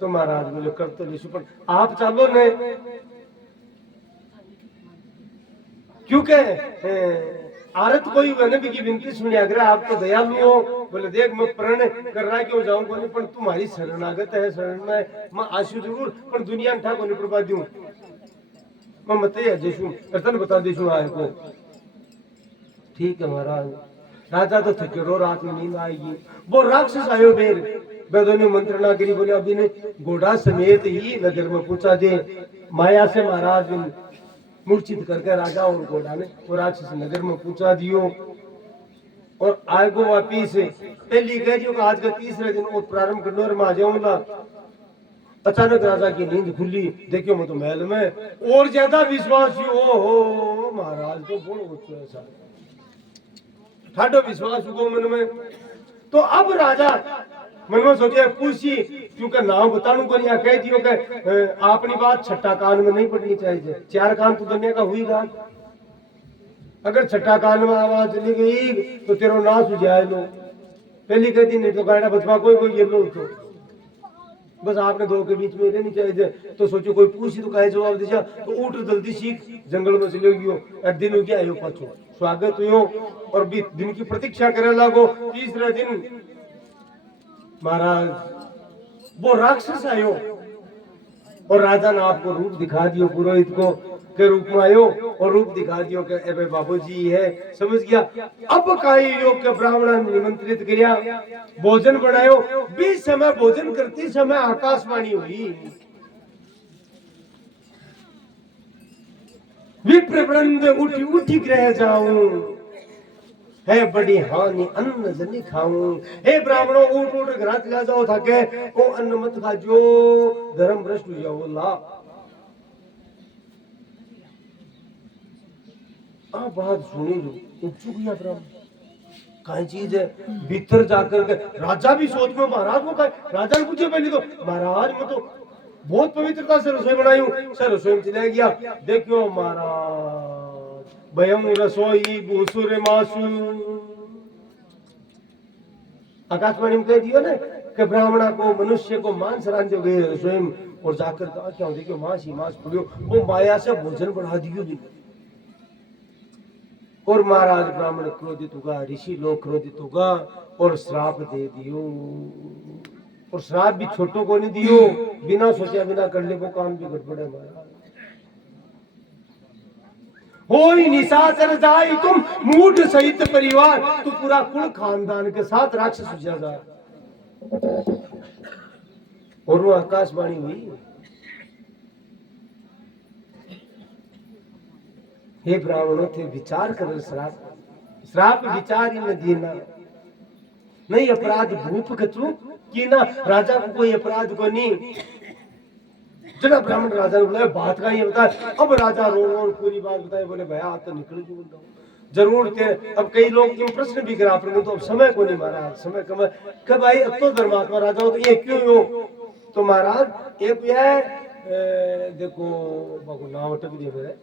तो महाराज बोले कर तो लेसी पर आप चालो ने, क्योंकि आरत कोई मैंने भी की विनती सुनी अगर आप तो दयालु हो। बोले देख मैं प्रण कर रहा क्यों जाऊं को नहीं, पर तुम्हारी शरणागत है, शरण में मैं आशु जरूर पर दुनिया में था को नहीं प्रभा दूं मैं मत जैसू रतन बता देसू आए को। ठीक है महाराज। राजा तो थके रो, रात में नींद आएगी। वो राक्षस आयो बेर वेदों ने मंत्रणा करी। बोले अभी ने घोड़ा समेत ही नगर में पूछा दे, माया से महाराज मूर्छित करके राजा और घोड़ा ने वो राक्षस नगर में पूछा दियो और आए को वापिस पहली कह दियो कि आज का तीसरे दिन वो प्रारंभ करने और मैं आ जाऊंगा। अचानक राजा की नींद खुली, देखियो मैं तो महल में और ज्यादा विश्वास हो महाराज तो बोलो ऐसा ठाडो विश्वास हुआ मन में। तो अब राजा मन में सोचे पूछी क्योंकि नाम बताने को नहीं कह दियो कि अपनी बात छठा कान में नहीं पड़नी चाहिए, चार कान तो दुनिया का हुई गा। अगर छठा कान में आवाज चली गई तो तेरा नाश हो जाए लो। पहली कहती नहीं तो गाड़ा बचवा कोई ये लो तो बस आपने दो के बीच में रहनी चाहिए। तो सोचो कोई पूछी तो कहे जवाब दीजिए तो उठ जल्दी सीख जंगल में चले गयो। एक दिन हो गया आयो पाछो स्वागत हुयो और भी दिन की प्रतीक्षा करे लागो। तीसरे दिन महाराज वो राक्षस आयो और राजा ने आपको रूप दिखा दियो, पुरोहित को के रूप में आयो और रूप दिखा दियो कि अबे बाबूजी है समझ गया। अब काई योग के ब्राह्मण निमंत्रित किया, भोजन बनायो। 20 समय भोजन करते समय आकाशवाणी हुई, विप्र वृंद उठी उठी रह जाऊं, है बड़ी हानि अन्न जनी खाऊं। हे ब्राह्मणों उठ उठ घर चला जाओ, थाके ओ अन्न मत खाजो, धर्म भ्रष्ट हो जाओ ला। आ बात सुनी जो चुप गया ब्राह्मण काई चीज है। भीतर जाकर के राजा भी सोच में महाराज को राजा ने पूछे पहले तो महाराज मैं तो बहुत पवित्रता से रसोई बनाई हूँ। सर रसोई में चला गया, देखियो महाराज भयम रसोई भूसुर मासु। आकाशवाणी में कह दियो ना कि ब्राह्मणा को मनुष्य को मांस रांधे गए रसोई में और जाकर कहा क्या देखियो मांस ही मांस पड़ियो। वो माया से भोजन बढ़ा दियो भी और महाराज ब्राह्मण क्रोधित होगा, ऋषि लोग क्रोधित होगा और श्राप दे दियो। और श्राप भी छोटों को नहीं दियो, बिना सोचा बिना करने को काम भी गड़बड़े महाराज। होई निशाचर जाई तुम मूढ़ सहित परिवार, तू पूरा कुल खानदान के साथ राक्षस हो जाएगा। और वो आकाशवाणी हुई, हे ब्राह्मणों थे विचार कर श्राप श्राप विचार ही न देना नहीं अपराध भूप कचू की ना। राजा को कोई अपराध को नहीं। जरा ब्राह्मण राजा ने बोला बात का ये बता। अब राजा रो और पूरी बात बताए। बोले भैया आप तो निकल जो जरूर थे। अब कई लोग क्यों प्रश्न भी करा पर तो अब समय को नहीं महाराज, समय कम कब भाई अब तो धर्मात्मा राजा हो तो ये क्यों हो। तो महाराज एक देखो नाम अटक दिए मेरे,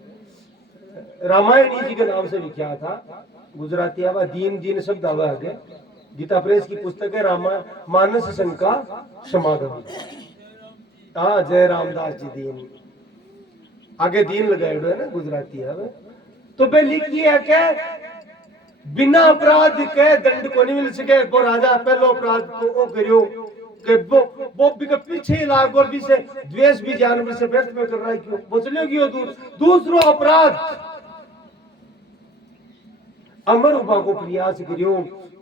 रामायणी जी के नाम से विख्यात था। गुजराती आवा दीन दीन शब्द आवा आगे गीता प्रेस की पुस्तक है रामा मानस संघ का समागम। हाँ जय रामदास जी दीन आगे दीन लगाए है ना गुजराती है। तो पे लिखी है कि बिना अपराध के दंड को नहीं मिल सके। वो राजा पहलो अपराध तो वो करियो कि वो भी के पीछे ही लाग और भी से द्वेष भी जानवर से व्यक्त में कर रहा है, क्यों बचले क्यों दूसरो अपराध अमर उबा को प्रयास करियो,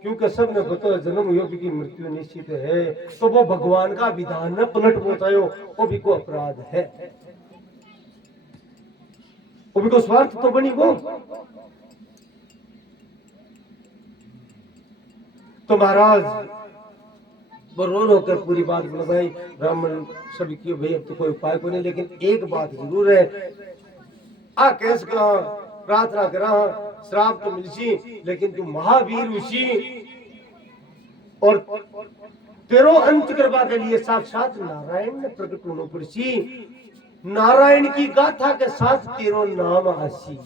क्योंकि सबने बता जन्म योग की मृत्यु निश्चित है, तो वो भगवान का विधान न पलट पहुंचायो, वो भी को अपराध है, वो भी को स्वार्थ तो बनी वो। तो महाराज रो होकर पूरी बात बताई, ब्राह्मण सभी की भाई अब तो कोई उपाय को नहीं, लेकिन एक बात जरूर है, आ कैस का प्रार्थना करा श्राप तो मिलसी, लेकिन तू महावीर उसी और तेरो अंत करवा के लिए साक्षात नारायण ने प्रकट होना पड़सी, नारायण की गाथा के साथ तेरो नाम आसी,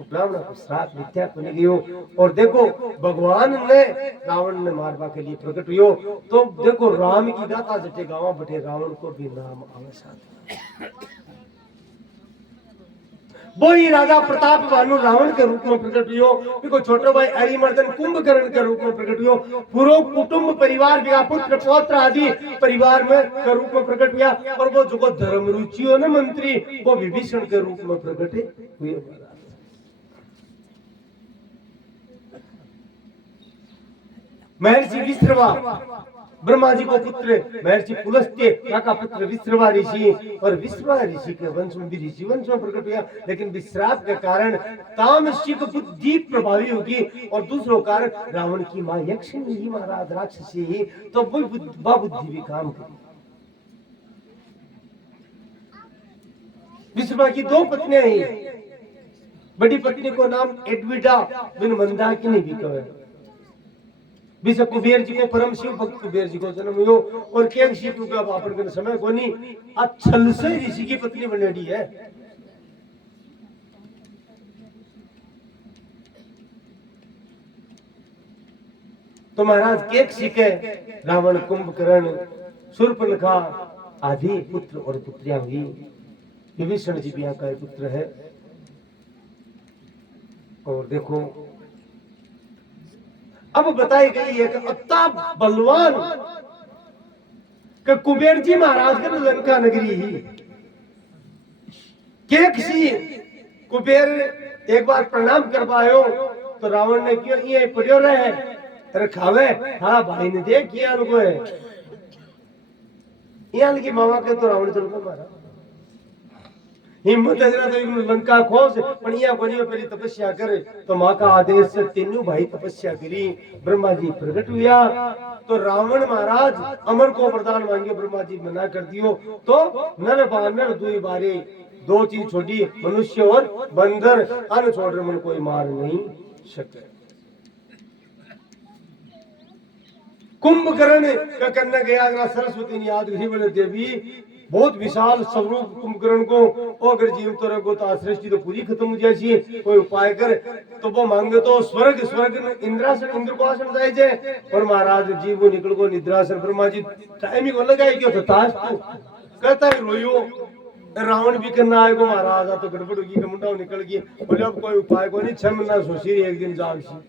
ब्राह्मण को श्राप मिथ्या को नहीं गयो। और देखो भगवान ने रावण ने मारवा के लिए प्रकट हुयो, तो देखो राम की गाथा जटे गावा बटे रावण को भी नाम आवे साथ। वही राजा प्रताप भानु रावण के रूप में प्रकट हुयो, देखो छोटे भाई अरिमर्दन कुंभकर्ण के रूप में प्रकट हुयो, पूरा कुटुंब परिवार विवाह पुत्र पौत्र आदि परिवार में के रूप में प्रकट हुआ, और वो जो धर्म रुचियों ने मंत्री वो विभीषण के रूप में प्रकट हुए। महर्षि विश्रवा ब्रह्मा जी को पुत्र महर्षि पुलस्त्य का पुत्र विश्रवा ऋषि, और विश्रवा ऋषि के वंश में भी ऋषि वंश में प्रकट हुआ, लेकिन विश्राप के कारण तामसिक बुद्धि प्रभावी होगी, और दूसरों कारण रावण की मां यक्षिणी ही महाराज राक्षसी ही, तो वो बुद्धि भी काम करी। विश्रवा की दो पत्नियां ही, बड़ी पत्नी को नाम एडविडा बिन मंदाकिनी भी कहे, विश्व कुबेर जी को परम शिव भक्त कुबेर जी को जन्म हुयो, और केव शिव का वापर करने समय कोनी अच्छल से ऋषि की पत्नी बनेडी है। तो महाराज केक शिके रावण कुंभकर्ण शूर्पणखा आदि पुत्र और पुत्रियां हुई, विभीषण जी भी यहाँ का पुत्र है। और देखो अब बताई गई है कि अत्ता बलवान कि कुबेर जी महाराज के लंका नगरी ही केकसी कुबेर एक बार प्रणाम कर पायो, तो रावण ने क्यों ये पड़ियो रहे अरे खावे, हाँ भाई ने देख किया लोगों है यहाँ की मामा के, तो रावण चल को मारा हिम्मत है तो लंका खोज पणिया बनी पहली तपस्या करे, तो माँ का आदेश से तीनों भाई तपस्या करी, ब्रह्मा जी प्रकट हुआ, तो रावण महाराज अमर को वरदान मांगियो, ब्रह्मा जी मना कर दियो, तो नर बानर दुई बारे दो चीज छोड़ी, मनुष्य और बंदर अन छोड़ मन कोई मार नहीं सके। कुंभकर्ण का करने गया सरस्वती ने याद करी, बोले देवी बहुत विशाल स्वरूप कुंभकर्ण को, और अगर जीव तरह को तो सृष्टि तो पूरी खत्म हो जाए, कोई उपाय कर, तो वो मांगे तो स्वर्ग इंद्रासन इंद्र को आसन जाए जाए, और महाराज जीव वो निकल को निद्रासन, ब्रह्मा जी टाइम ही को लगाए क्यों तो ताश तो कहता है रोयो, रावण भी करना आएगा महाराज तो गड़बड़ होगी, मुंडा निकल गई, बोले अब कोई उपाय को नहीं, 6 महीना सोची एक दिन जाग सी।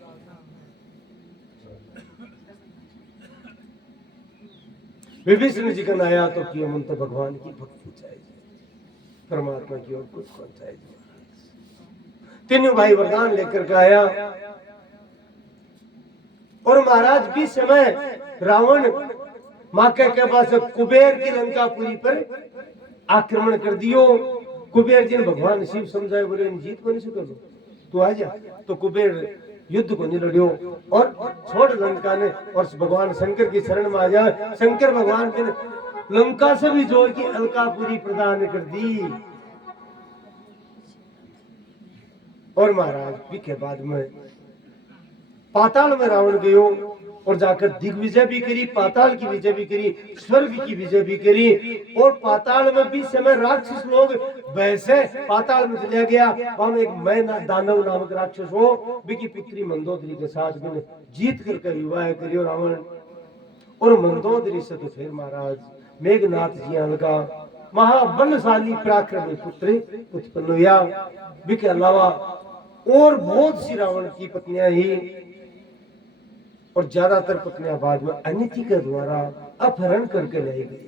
विभीषण जी का आया तो किया मन तो भगवान की भक्ति चाहिए, परमात्मा की ओर कुछ कौन चाहिए। तीनों भाई वरदान लेकर के आया, और महाराज भी समय रावण माँ के पास कुबेर की लंका पूरी पर आक्रमण कर दियो। कुबेर जी ने भगवान शिव समझाए, बोले जीत को नहीं सको तू आ जा, तो कुबेर युद्ध को नहीं लड़ियो और छोड़ लंका ने, और भगवान शंकर की शरण में आ जाए। शंकर भगवान ने लंका से भी जोड़ की अलकापुरी प्रदान कर दी, और महाराज के बाद में पाताल में रावण गयो, और जाकर दिग्विजय भी करी, पाताल की विजय भी करी, स्वर्ग की विजय भी करी, और पाताल में भी समय राक्षस लोग वैसे पाताल में चला गया, वहां एक मैं दानव नामक राक्षस हो बिकी पुत्री मंदोदरी के साथ भी जीत करके विवाह करियो रावण। और मंदोदरी से तो फिर महाराज मेघनाथ जी का महाबलशाली पराक्रमी पुत्र उत्पन्न हुआ। बिके अलावा और बहुत सी रावण की पत्नियां ही, और ज्यादातर पत्नियां बाद में अनिति के द्वारा अपहरण करके लाई गई।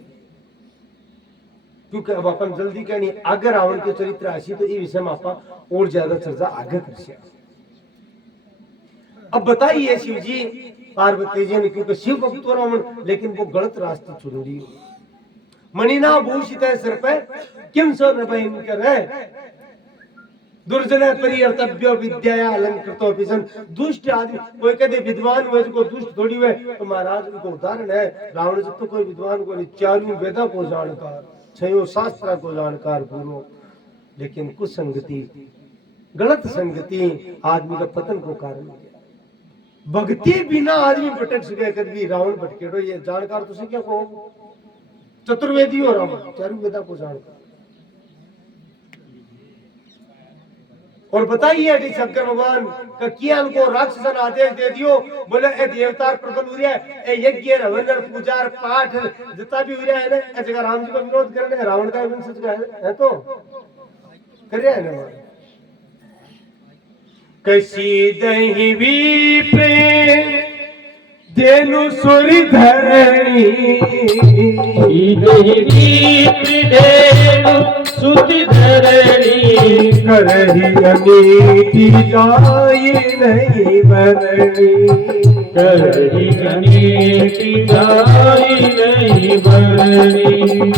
क्योंकि अब अपन जल्दी कहनी अगर रावण के चरित्र आशी तो ये विषय में आप और ज्यादा चर्चा आगे कर सकते। अब बताइए शिव जी पार्वती जी ने, क्योंकि शिव भक्त तो रावण लेकिन वो गलत रास्ते चुन रही। मणिना भूषित है सिर पे किम सो न भयंकर है, दुर्जन परिर्तव्य विद्या अलंकृतो विजन। दुष्ट आदमी कोई कहते विद्वान हुए को दुष्ट थोड़ी हुए, तो महाराज को उदाहरण है रावण जी तो कोई विद्वान को नहीं, चारों वेदा को जानकार, छयों शास्त्र को जानकार पूरो, लेकिन कुछ संगति गलत संगति आदमी का पतन को कारण हो गया। भक्ति बिना आदमी भटक सके, कभी रावण भटकेड़ो ये जानकार तुझे क्या कहो, चतुर्वेदी हो रावण, चारों वेदा को जानकार। और बताइए शंकर भगवान का किया उनको राक्षसन आदेश दे दियो, बोले ए देवता प्रबल हो रहा है, ए यज्ञ हवन पूजा पाठ जितना भी हो रहा है ना, ए जगह राम जी का विरोध करने रावण का वंशज का है तो कर रहा है ना। कसी दही प्रेम देनु सुरी धरणी, सुति धरणी, करही अनीति जाई नहीं भरणी, करही अनीति जाई नहीं भरणी।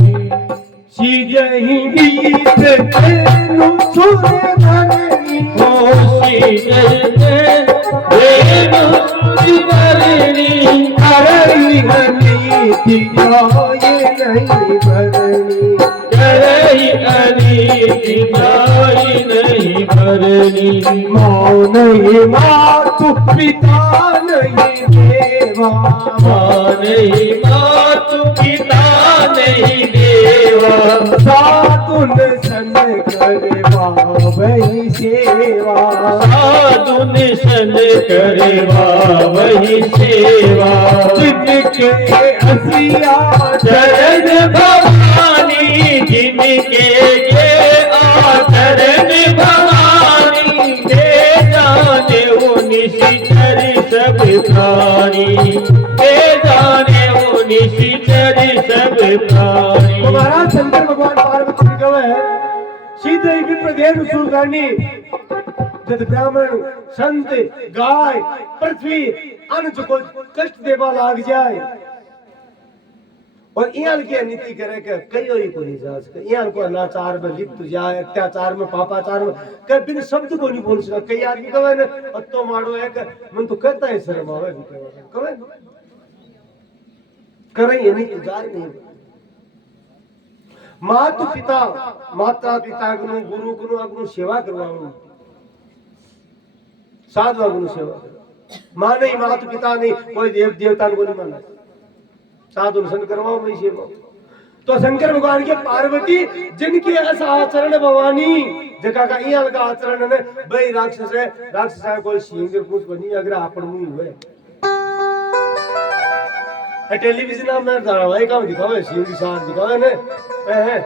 सीजहि गीत तेनु सुर धरणी, हो देनु धरणी, करही अनीति जाई नहीं भरणी, करही अनीति जाई नहीं भरणी। माँ नहीं मातु पिता नहीं देवा, माँ नहीं मातु पिता नहीं देवा, साधुन सन करवा वही सेवा, साधुन सन करवा वही सेवा। जिनके हसिया चरण भवानी, जिनके ये आचरण भवानी, हे जाने वो निशिचर सब प्राणी, हे जाने वो निशिचर सब प्राणी। हमारा शंकर भगवान पार्वती जी कहे सीधे ही विप्रदेव सूरदानी, जब ब्राह्मण संत गाय पृथ्वी अन्न को कष्ट देवा लाग जाए और इयान की नीति करे के कई को नहीं जा सके, इयान को अनाचार में लिप्त जाए, अत्याचार में पापाचार में कभी बिन शब्द को नहीं बोल सका। कई आदमी कहे ना अत्तो मारो है मन तो कहता है शर्म आवे कहे करे ये नहीं गुजार नहीं। मातु पिता माता पिता गुरु गुरु गुरु अगुरु सेवा करवाओ, साधु अगुरु सेवा मां नहीं मातु पिता नहीं कोई देव देवता को नहीं माना, साधु सन करवाओ वही सेवा। तो शंकर भगवान के पार्वती जिनके ऐसा आचरण भवानी जगह का इयाल का आचरण है भाई राक्षस है कोई सिंह कुछ बनी अगर आपण मुई हुए टेलीविजन में धारावाहिक में दिखावे सिंह की शान दिखावे ने है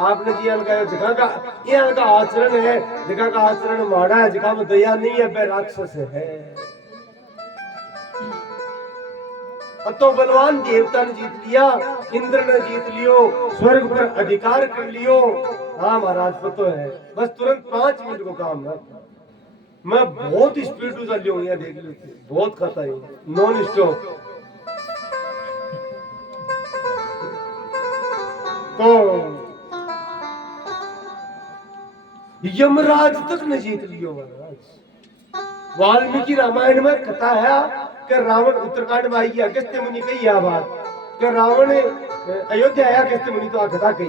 आपने जी का जगह का इयाल का आचरण है, जगह का आचरण माड़ा है, जगह में दया नहीं है भाई राक्षस है। तो बलवान देवता ने जीत लिया, इंद्र ने जीत लियो, स्वर्ग पर अधिकार कर लियो। हाँ महाराज पतो है बस तुरंत 5 मिनट को काम है। मैं बहुत स्पीड उछल लियो यहाँ देख लो बहुत खाता है नॉन स्टॉप। तो यमराज तक ने जीत लियो महाराज। वाल्मीकि रामायण में कथा है कि रावण उत्तराखंड में आई अगस्त्य मुनि कही यह बात कि रावण अयोध्या आया अगस्त्य मुनि तो कथा कही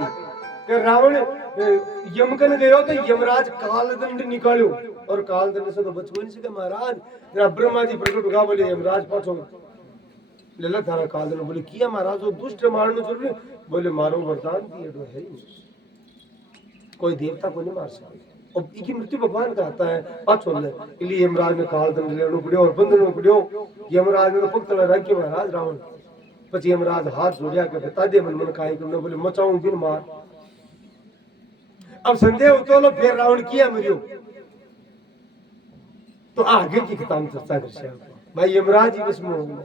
कि रावण यमकन गयो तो यमराज कालदंड निकालो और कालदंड से तो बच नहीं सके महाराज। ब्रह्मा जी प्रकट होगा बोले यमराज पाछो लेला थारा कालदंड बोले किया महाराज वो दुष्ट मारने जरूरी बोले मारो वरदान दिए तो है कोई देवता को नहीं मार सकता और इनकी मृत्यु भगवान का आता है पाछो ले इसलिए यमराज ने कालदंड लेनो पड़ियो और बंधन में पड़ियो। यमराज ने तो पग तले रख के महाराज रावण पची यमराज हाथ जोड़िया के बता दे मन मन काहे करने बोले मचाऊं बिन मार। अब संदेह उतोलो फिर रावण किया मरियो तो आगे की किताब चर्चा कर भाई यमराज जी बस में होंगे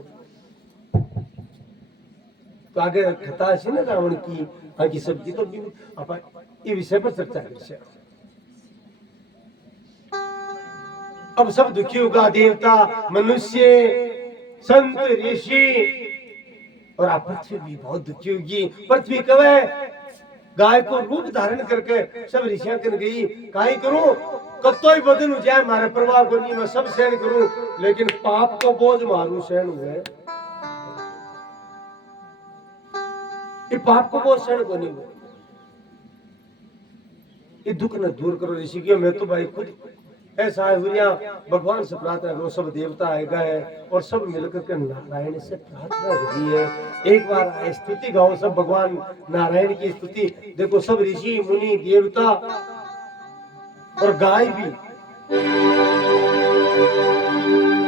तो आगे कथा है ना रावण की आगे सबकी तो भी अपन ये विषय पर चर्चा करें। अब सब दुखी होगा, देवता मनुष्य संत ऋषि और आप पृथ्वी भी बहुत दुखी होगी। पृथ्वी कब है गाय को रूप धारण करके सब ऋषियां कर गई काहे करूं कतोई बदन हो जाए मारे प्रभाव को नहीं मैं सब सहन करूं लेकिन पाप को बोझ मारूं सहन हुए ये पाप को बोझ सहन को नहीं हुए ये दुख न दूर करो ऋषि की। मैं तो भाई खुद ऐसा है हुरिया भगवान से प्रार्थना करो सब देवता आएगा है और सब मिलकर के नारायण से प्रार्थना करी है। एक बार स्तुति गाओ सब भगवान नारायण की स्तुति। देखो सब ऋषि मुनि देवता और गाय भी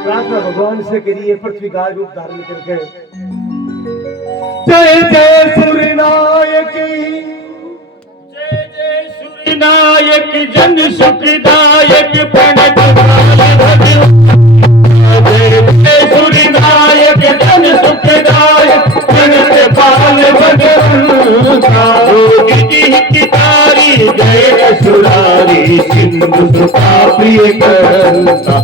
प्रार्थना भगवान से करिए पृथ्वी गाय रूप धारण करके। जय जय सूर्यनायक जय जय सूर्यनायक जन सुखदायक प्रणत जय जय सूर्यनायक जन सुखदायक प्रणत पाल हितकारी जय सुरारी सिंधु सुखा प्रिय करता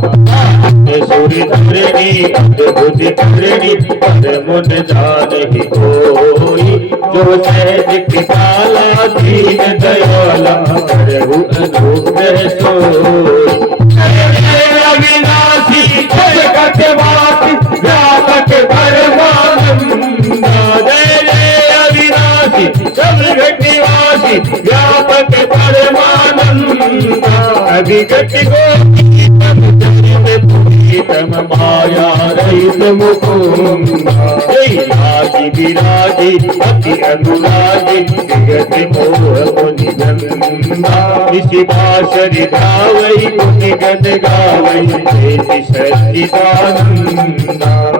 सूर्य धरणी अद्भुत धरणी पर मुन जानहि कोई जो सहज कृपाला दीन दयाला प्रभु अनुग्रह सोई। अविनाशी जगतवासी व्यापक परमानंद जय जय अविनाशी सर्वघटवासी व्यापक परमानंद अभिगत तम माया रहित मुकुंद जय राजी विराजी अति अनुरागी जगत मोह मुनि नंदा इसी बाशरि धावई मुनि गण गावई जय सच्चिदानंदा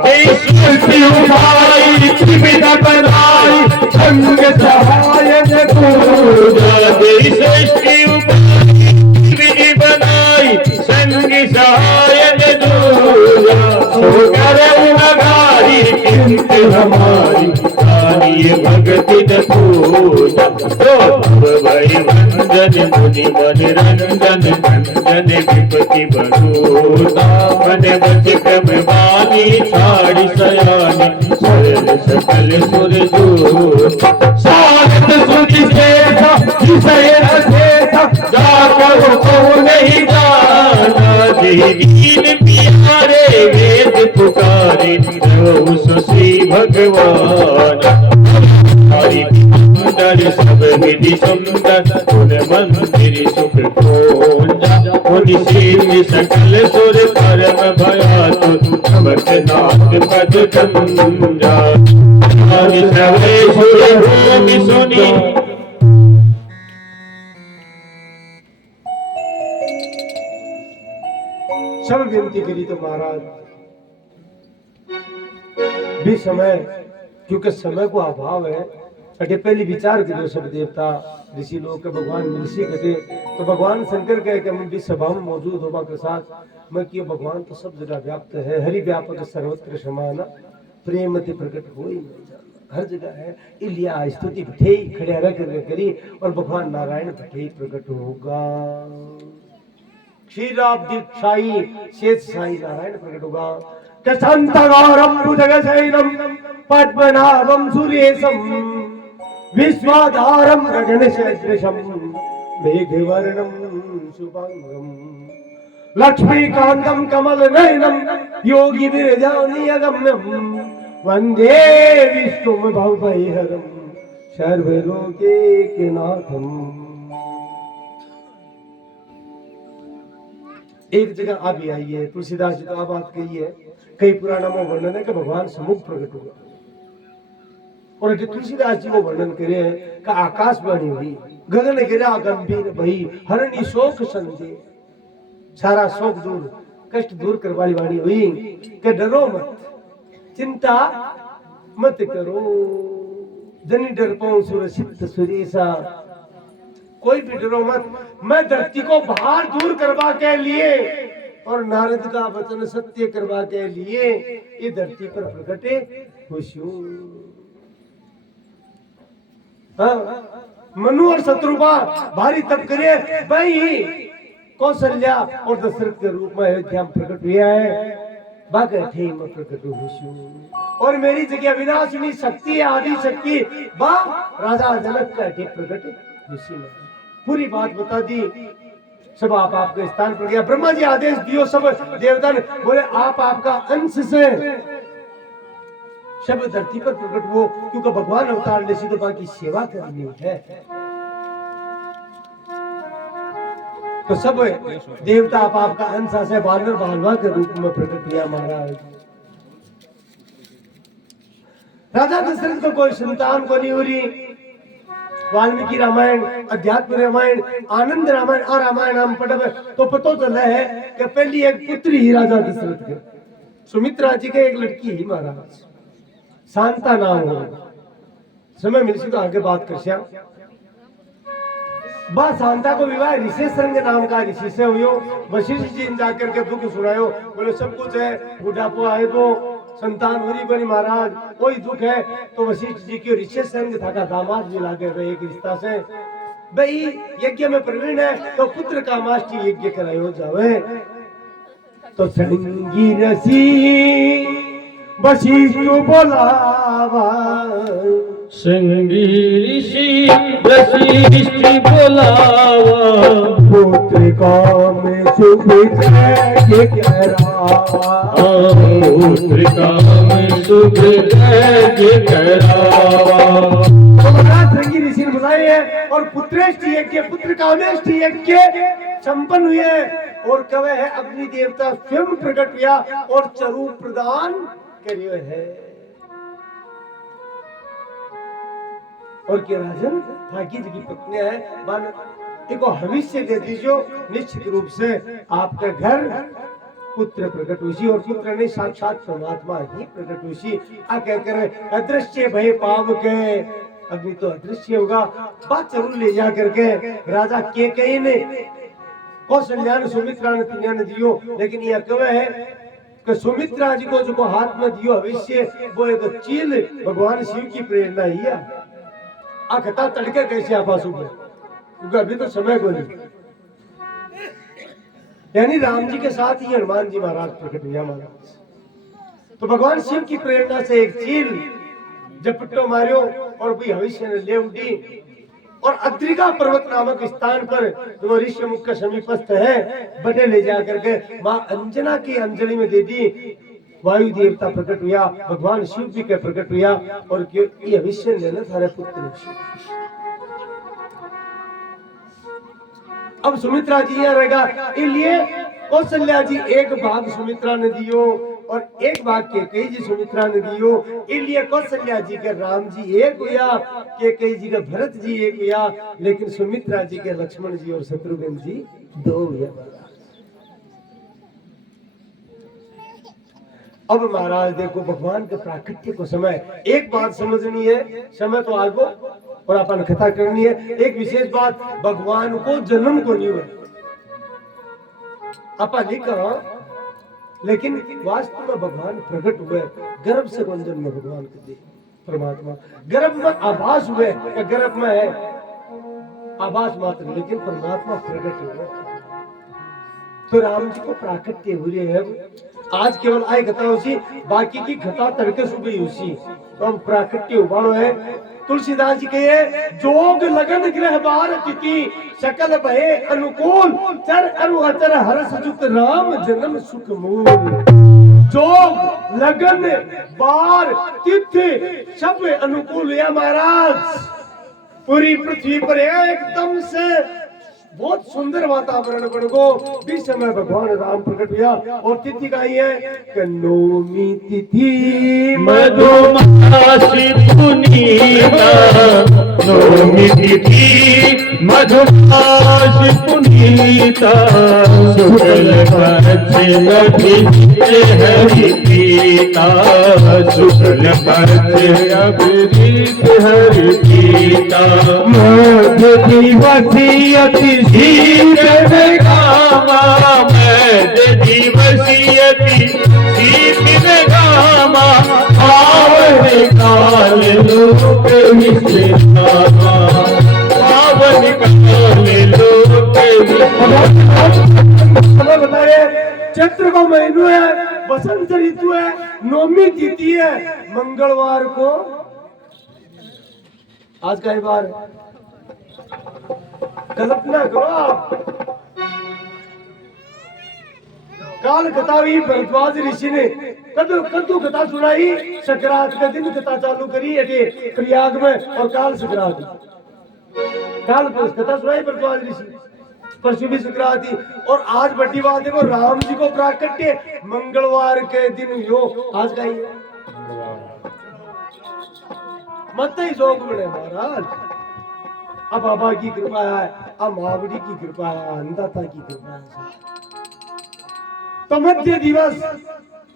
जय सृष्टि उभाई त्रिविध बनाई संग सहाय पूजा जय सृष्टि उभाई त्रिविध बनाई संग सहाय हमारी भक्ति न पूजा भई वंदन मुनि मन रंजन नंदन विपति बरूदा मन बच क्रम वाणी छाड़ी सयानी सरल सकल सुर दूत सारद सुधि शेषा विषय अशेषा जाकर को नहीं जाना जय दीन प्यारे वेद पुकारे शशि भगवान हरि सुंदर सब विधि सुंदर गुण मंदिर सुख खोजा मुनि सिंह सकल सुर परम भयातु भक्त नाथ पद कंजा सवे सुर भूमि सुनी सब विनती करी तो महाराज भी समय क्योंकि समय को अभाव है अटे पहले विचार करो सब देवता ऋषि लोग के भगवान ऋषि कहे तो भगवान शंकर कहे कि हम भी सभा में मौजूद होगा के साथ मैं कि भगवान तो सब जगह व्याप्त है हरि व्यापक सर्वत्र समान प्रेम ते प्रकट हो ही नहीं जाना हर जगह है इलिया स्तुति बैठे खड़े रख करी और भगवान नारायण बैठे प्रकट होगा। क्षीराब्दी साई शेष साई नारायण प्रकट होगा। शांतगारं भुजगशैलं पद्मनाभं सुरेशं विश्वाधारं गगनसदृशं मेघवर्णं शुभांगं लक्ष्मीकान्तं कमलनयनं योगिविरजानीयगम्यं वन्दे विष्णुं भवभयहरं सर्वलोकैकनाथम्। एक जगह आप भी आई है तुलसीदास जी तो आप बात कही है कई पुराणों में वर्णन है कि भगवान समुख प्रकट हुआ और तुलसीदास जी को वर्णन करे का आकाशवाणी हुई गगन गिरा गंभीर भई हरणी शोक संदे सारा शोक दूर कष्ट दूर कर वाली वाणी हुई कि डरो मत चिंता मत करो जनी डर पाऊं सुरसित सुरेशा कोई भी डरो मत मैं धरती को बाहर दूर करवा के लिए और नारद का वचन सत्य करवा के लिए ये धरती पर प्रकटे खुशियों। हाँ, मनु और शत्रुपा भारी तप करे भाई कौशल्या और दशरथ के रूप में अयोध्या में प्रकट हुआ है। बागठे में प्रकट हुई और मेरी जगह विनाशिनी शक्ति आदि शक्ति बा राजा जनक का प्रकट हुई में पूरी बात बता दी। सब आप आपके स्थान पर गया। ब्रह्मा जी आदेश दियो, सब देवता ने बोले आप आपका अंश से सब धरती पर प्रकट हो, क्योंकि भगवान अवतार ने सीधे बाकी सेवा करनी है। तो सब देवता आप आपका अंश से बानर बालवा के रूप में प्रकट किया महाराज। राजा दशरथ को कोई संतान को नहीं हो रही। वाल्मीकि रामायण, अध्यात्म रामायण, आनंद रामायण और रामायण हम पढ़े तो पता चला है कि पहली एक पुत्री ही राजा दशरथ के, सुमित्रा जी के एक लड़की ही महाराज, शांता नाम हो। समय मिलसी तो आगे बात कर श्याम। बा शांता को विवाह ऋषि संग नाम का ऋषि से हुई। वशिष्ठ जी ने जाकर के दुख सुनायो, बोले सब कुछ है, बुढ़ापा है तो संतान हुई बनी महाराज, कोई दुख है। तो वशिष्ठ जी की ऋषि संग था का दामाद भी लागे गए एक रिश्ता से, भाई यज्ञ में प्रवीण है तो पुत्र का माष्टी यज्ञ करायो जावे। तो संगी रसी वशिष्ठ बोलावा, संगी ऋषि वशिष्ठ बोलावा, पुत्र काम शुभ जय करावा, पुत्र काम शुभ जय करावा। तो महाराज संगी ऋषि ने बुलाए हैं और पुत्रेष्ठ यज्ञ, पुत्र कामेष्ठ यज्ञ संपन्न हुए और कवे है अग्नि देवता स्वयं प्रकट हुआ और चरु प्रदान करियो है। और क्या राजन ठाकी जी की पत्नी है, देखो भविष्य दे दीजियो, निश्चित रूप से आपका घर पुत्र प्रकट हुई और पुत्र ने साक्षात परमात्मा ही प्रकट हुई। आ कहकर अदृश्य भय पाव के, अग्नि तो अदृश्य होगा, बात जरूर ले जा करके राजा के कहीं ने कौशल्या ने सुमित्रा ने तीनों ने दियो। लेकिन यह कवे है कि सुमित्रा जी को जो हाथ में दियो भविष्य वो एक चील भगवान शिव की प्रेरणा ही है। अखता तड़के कैसे आप सुबह, क्योंकि अभी तो समय को नहीं। यानी राम जी के साथ ही हनुमान जी महाराज प्रकट हुआ महाराज। तो भगवान शिव की प्रेरणा से एक चील झपट्टो मारियो और भी भविष्य ने ले उठी और अद्रिका पर्वत नामक स्थान पर जो ऋषि मुख का समीपस्थ है बड़े ले जा करके मां अंजना की अंजलि में दे दी। वायु देवता प्रकट हुआ, भगवान शिव जी के प्रकट हुआ और ये भविष्य लेना सारे पुत्र। अब सुमित्रा जी यहाँ रहेगा, इसलिए कौशल्या जी एक भाग सुमित्रा ने दियो और एक भाग केकई जी सुमित्रा ने दियो। इसलिए कौशल्या जी के राम जी एक हुआ, केकई जी के भरत जी एक हुआ, लेकिन सुमित्रा जी के लक्ष्मण जी और शत्रुघ्न जी दो हुआ। अब महाराज देखो भगवान के प्राकट्य को समय, एक बात समझनी है, समय तो आगो और अपन कथा करनी है। एक विशेष बात, भगवान को जन्म को नहीं हुआ अपन नहीं कहा, लेकिन वास्तव में भगवान प्रकट हुए गर्भ से कौन जन्म भगवान के दे परमात्मा गर्भ में आभास हुए, गर्भ में है आभास मात्र, लेकिन परमात्मा प्रकट हुए। तो राम जी को प्राकट्य हुए है। आज केवल आए कथा उसी, बाकी की कथा तड़के सुबह उसी। तो हम प्राकट्य उबालो है। तुलसीदास जी कहे जोग लगन ग्रह बार तिथि सकल भय अनुकूल चर अरु अचर हरस जुत राम जन्म सुख मूल। जोग लगन बार तिथि सब अनुकूल या महाराज पूरी पृथ्वी पर एकदम से बहुत सुंदर वातावरण बन गो। बीच समय भगवान राम प्रकट हुआ और तिथि का ही है नौमी तिथि मधुमासी पुनीता, नौमी तिथि मधुमासी पुनीता, शुक्ल पक्ष अभिजीत हरि पीता, शुक्ल पक्ष अभिजीत हरि पीता, मध्य दिवसी अति शीत गामा मैं दिवसियति शीत रामा पावन काल लोक विश्रामा पावन काल लोक विश्रामा। हमें बताइए, चैत्र का महीना है, बसंत ऋतु है, नौमी तिथि है, मंगलवार को आज का बार कल्पना करो आप। काल कथा भी भरद्वाज ऋषि ने कद्दू कथा सुनाई, संक्रांत के दिन कथा चालू करी अटे प्रयाग में, और काल संक्रांत काल कथा सुनाई भरद्वाज ऋषि, परसों भी संक्रांति, और आज बड़ी बात देखो राम जी को प्राकट्य मंगलवार के दिन यो आज का ही है। मत ही शौक बड़े महाराज, अब बाबा की कृपा है, अब मावड़ी की कृपा है, अन्नदाता की कृपा है। तो मध्य दिवस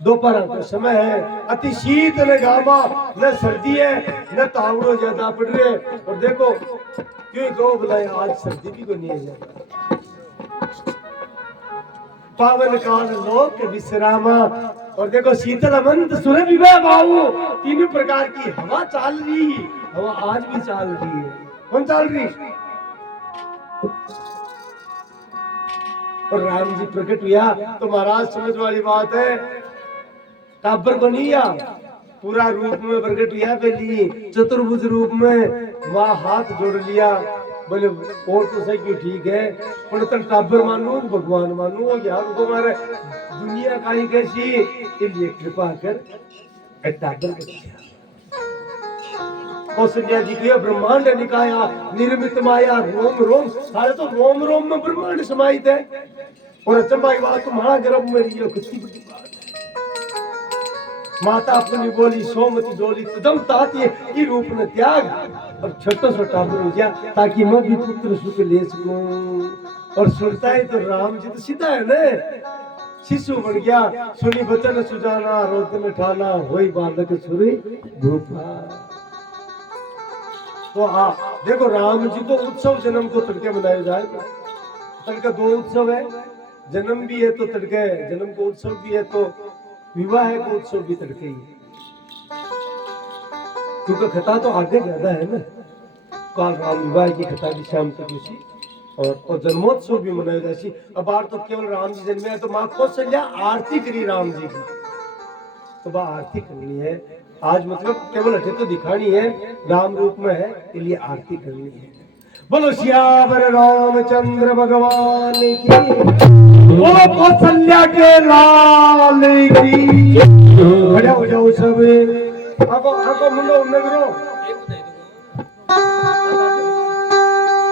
दोपहर का समय है, अति शीत न घामा न सर्दी है न तावड़ो ज्यादा पड़ रहे। और देखो क्यों कहो बुलाए, आज सर्दी भी को नहीं है ज्यादा। पावन काल लोक विश्रामा, और देखो शीतल मंद सुर विवाह बाबू, तीन प्रकार की हवा चाल रही, हवा आज भी चाल रही है। कौन चाल रही? और राम जी प्रकट हुआ तो महाराज समझ वाली बात है, टाबर को नहीं, पूरा रूप में प्रकट हुआ, पहली चतुर्भुज रूप में, वहां हाथ जोड़ लिया, बोले और तो सही क्यों ठीक है, पर तक टाबर मानू भगवान मानू, यार हमारे दुनिया का ही कैसी, इसलिए कृपा कर टाबर कर दिया। कौशल्या जी के ब्रह्मांड निकाया, निर्मित माया रोम रोम, सारे तो रोम रोम में ब्रह्मांड समाहित है। और अचंबा की बात, तुम्हारा गर्भ में रही हो, कितनी बड़ी बात है। माता अपनी बोली सोमती डोली तदम ताती ये रूप न त्याग, और छोटा छोटा हो गया ताकि मैं भी पुत्र सुख ले सकूं। और सुनता है तो राम जी तो सीधा है ना, शिशु बन गया, सुनी बचन सुजाना, रोदन ठाना, होई बालक सुरी भूपा। तो हाँ देखो राम जी को उत्सव जन्म को तड़के मनाया जाएगा। तड़के दो उत्सव है, जन्म भी है तो तड़के जन्म को उत्सव भी है, तो विवाह को उत्सव भी तड़के ही है, क्योंकि कथा तो आगे ज्यादा है ना। काल राम विवाह की कथा भी शाम तक उसी, और जन्मोत्सव भी मनाया जाए। अब बार तो केवल राम जी जन्मे है, तो माँ कौशल्या आरती करी राम जी की, तो वह आरती करनी है आज, मतलब केवल अठे तो दिखानी है, राम रूप में है, इसलिए आरती करनी है। बोलो श्यावर रामचंद्र भगवान की, ओ कौशल्या के लाल की। खड़े हो जाओ सब, आंखों मुंडो नगरो,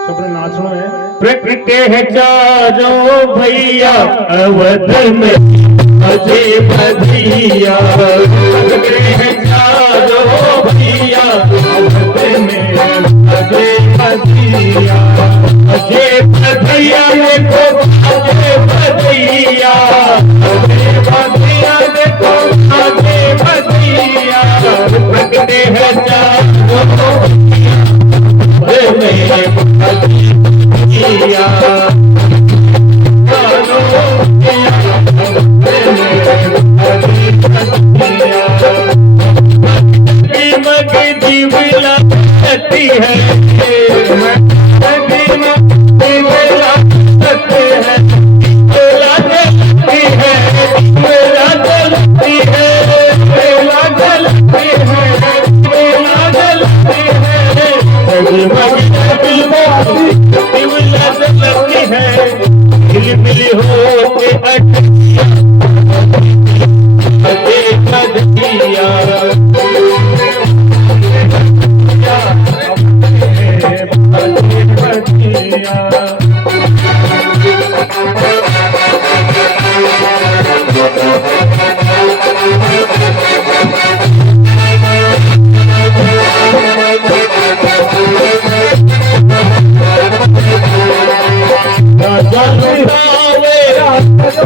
सबने नाचना है। प्रकटे है चारों भैया अवध में अजय बधिया, प्रकटे है चारों भैया अवध में अजय बधिया, अजय बधिया देखो अजय बधिया, अजय बधिया देखो अजय बधिया। प्रकटे है चारों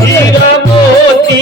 हीरा मोती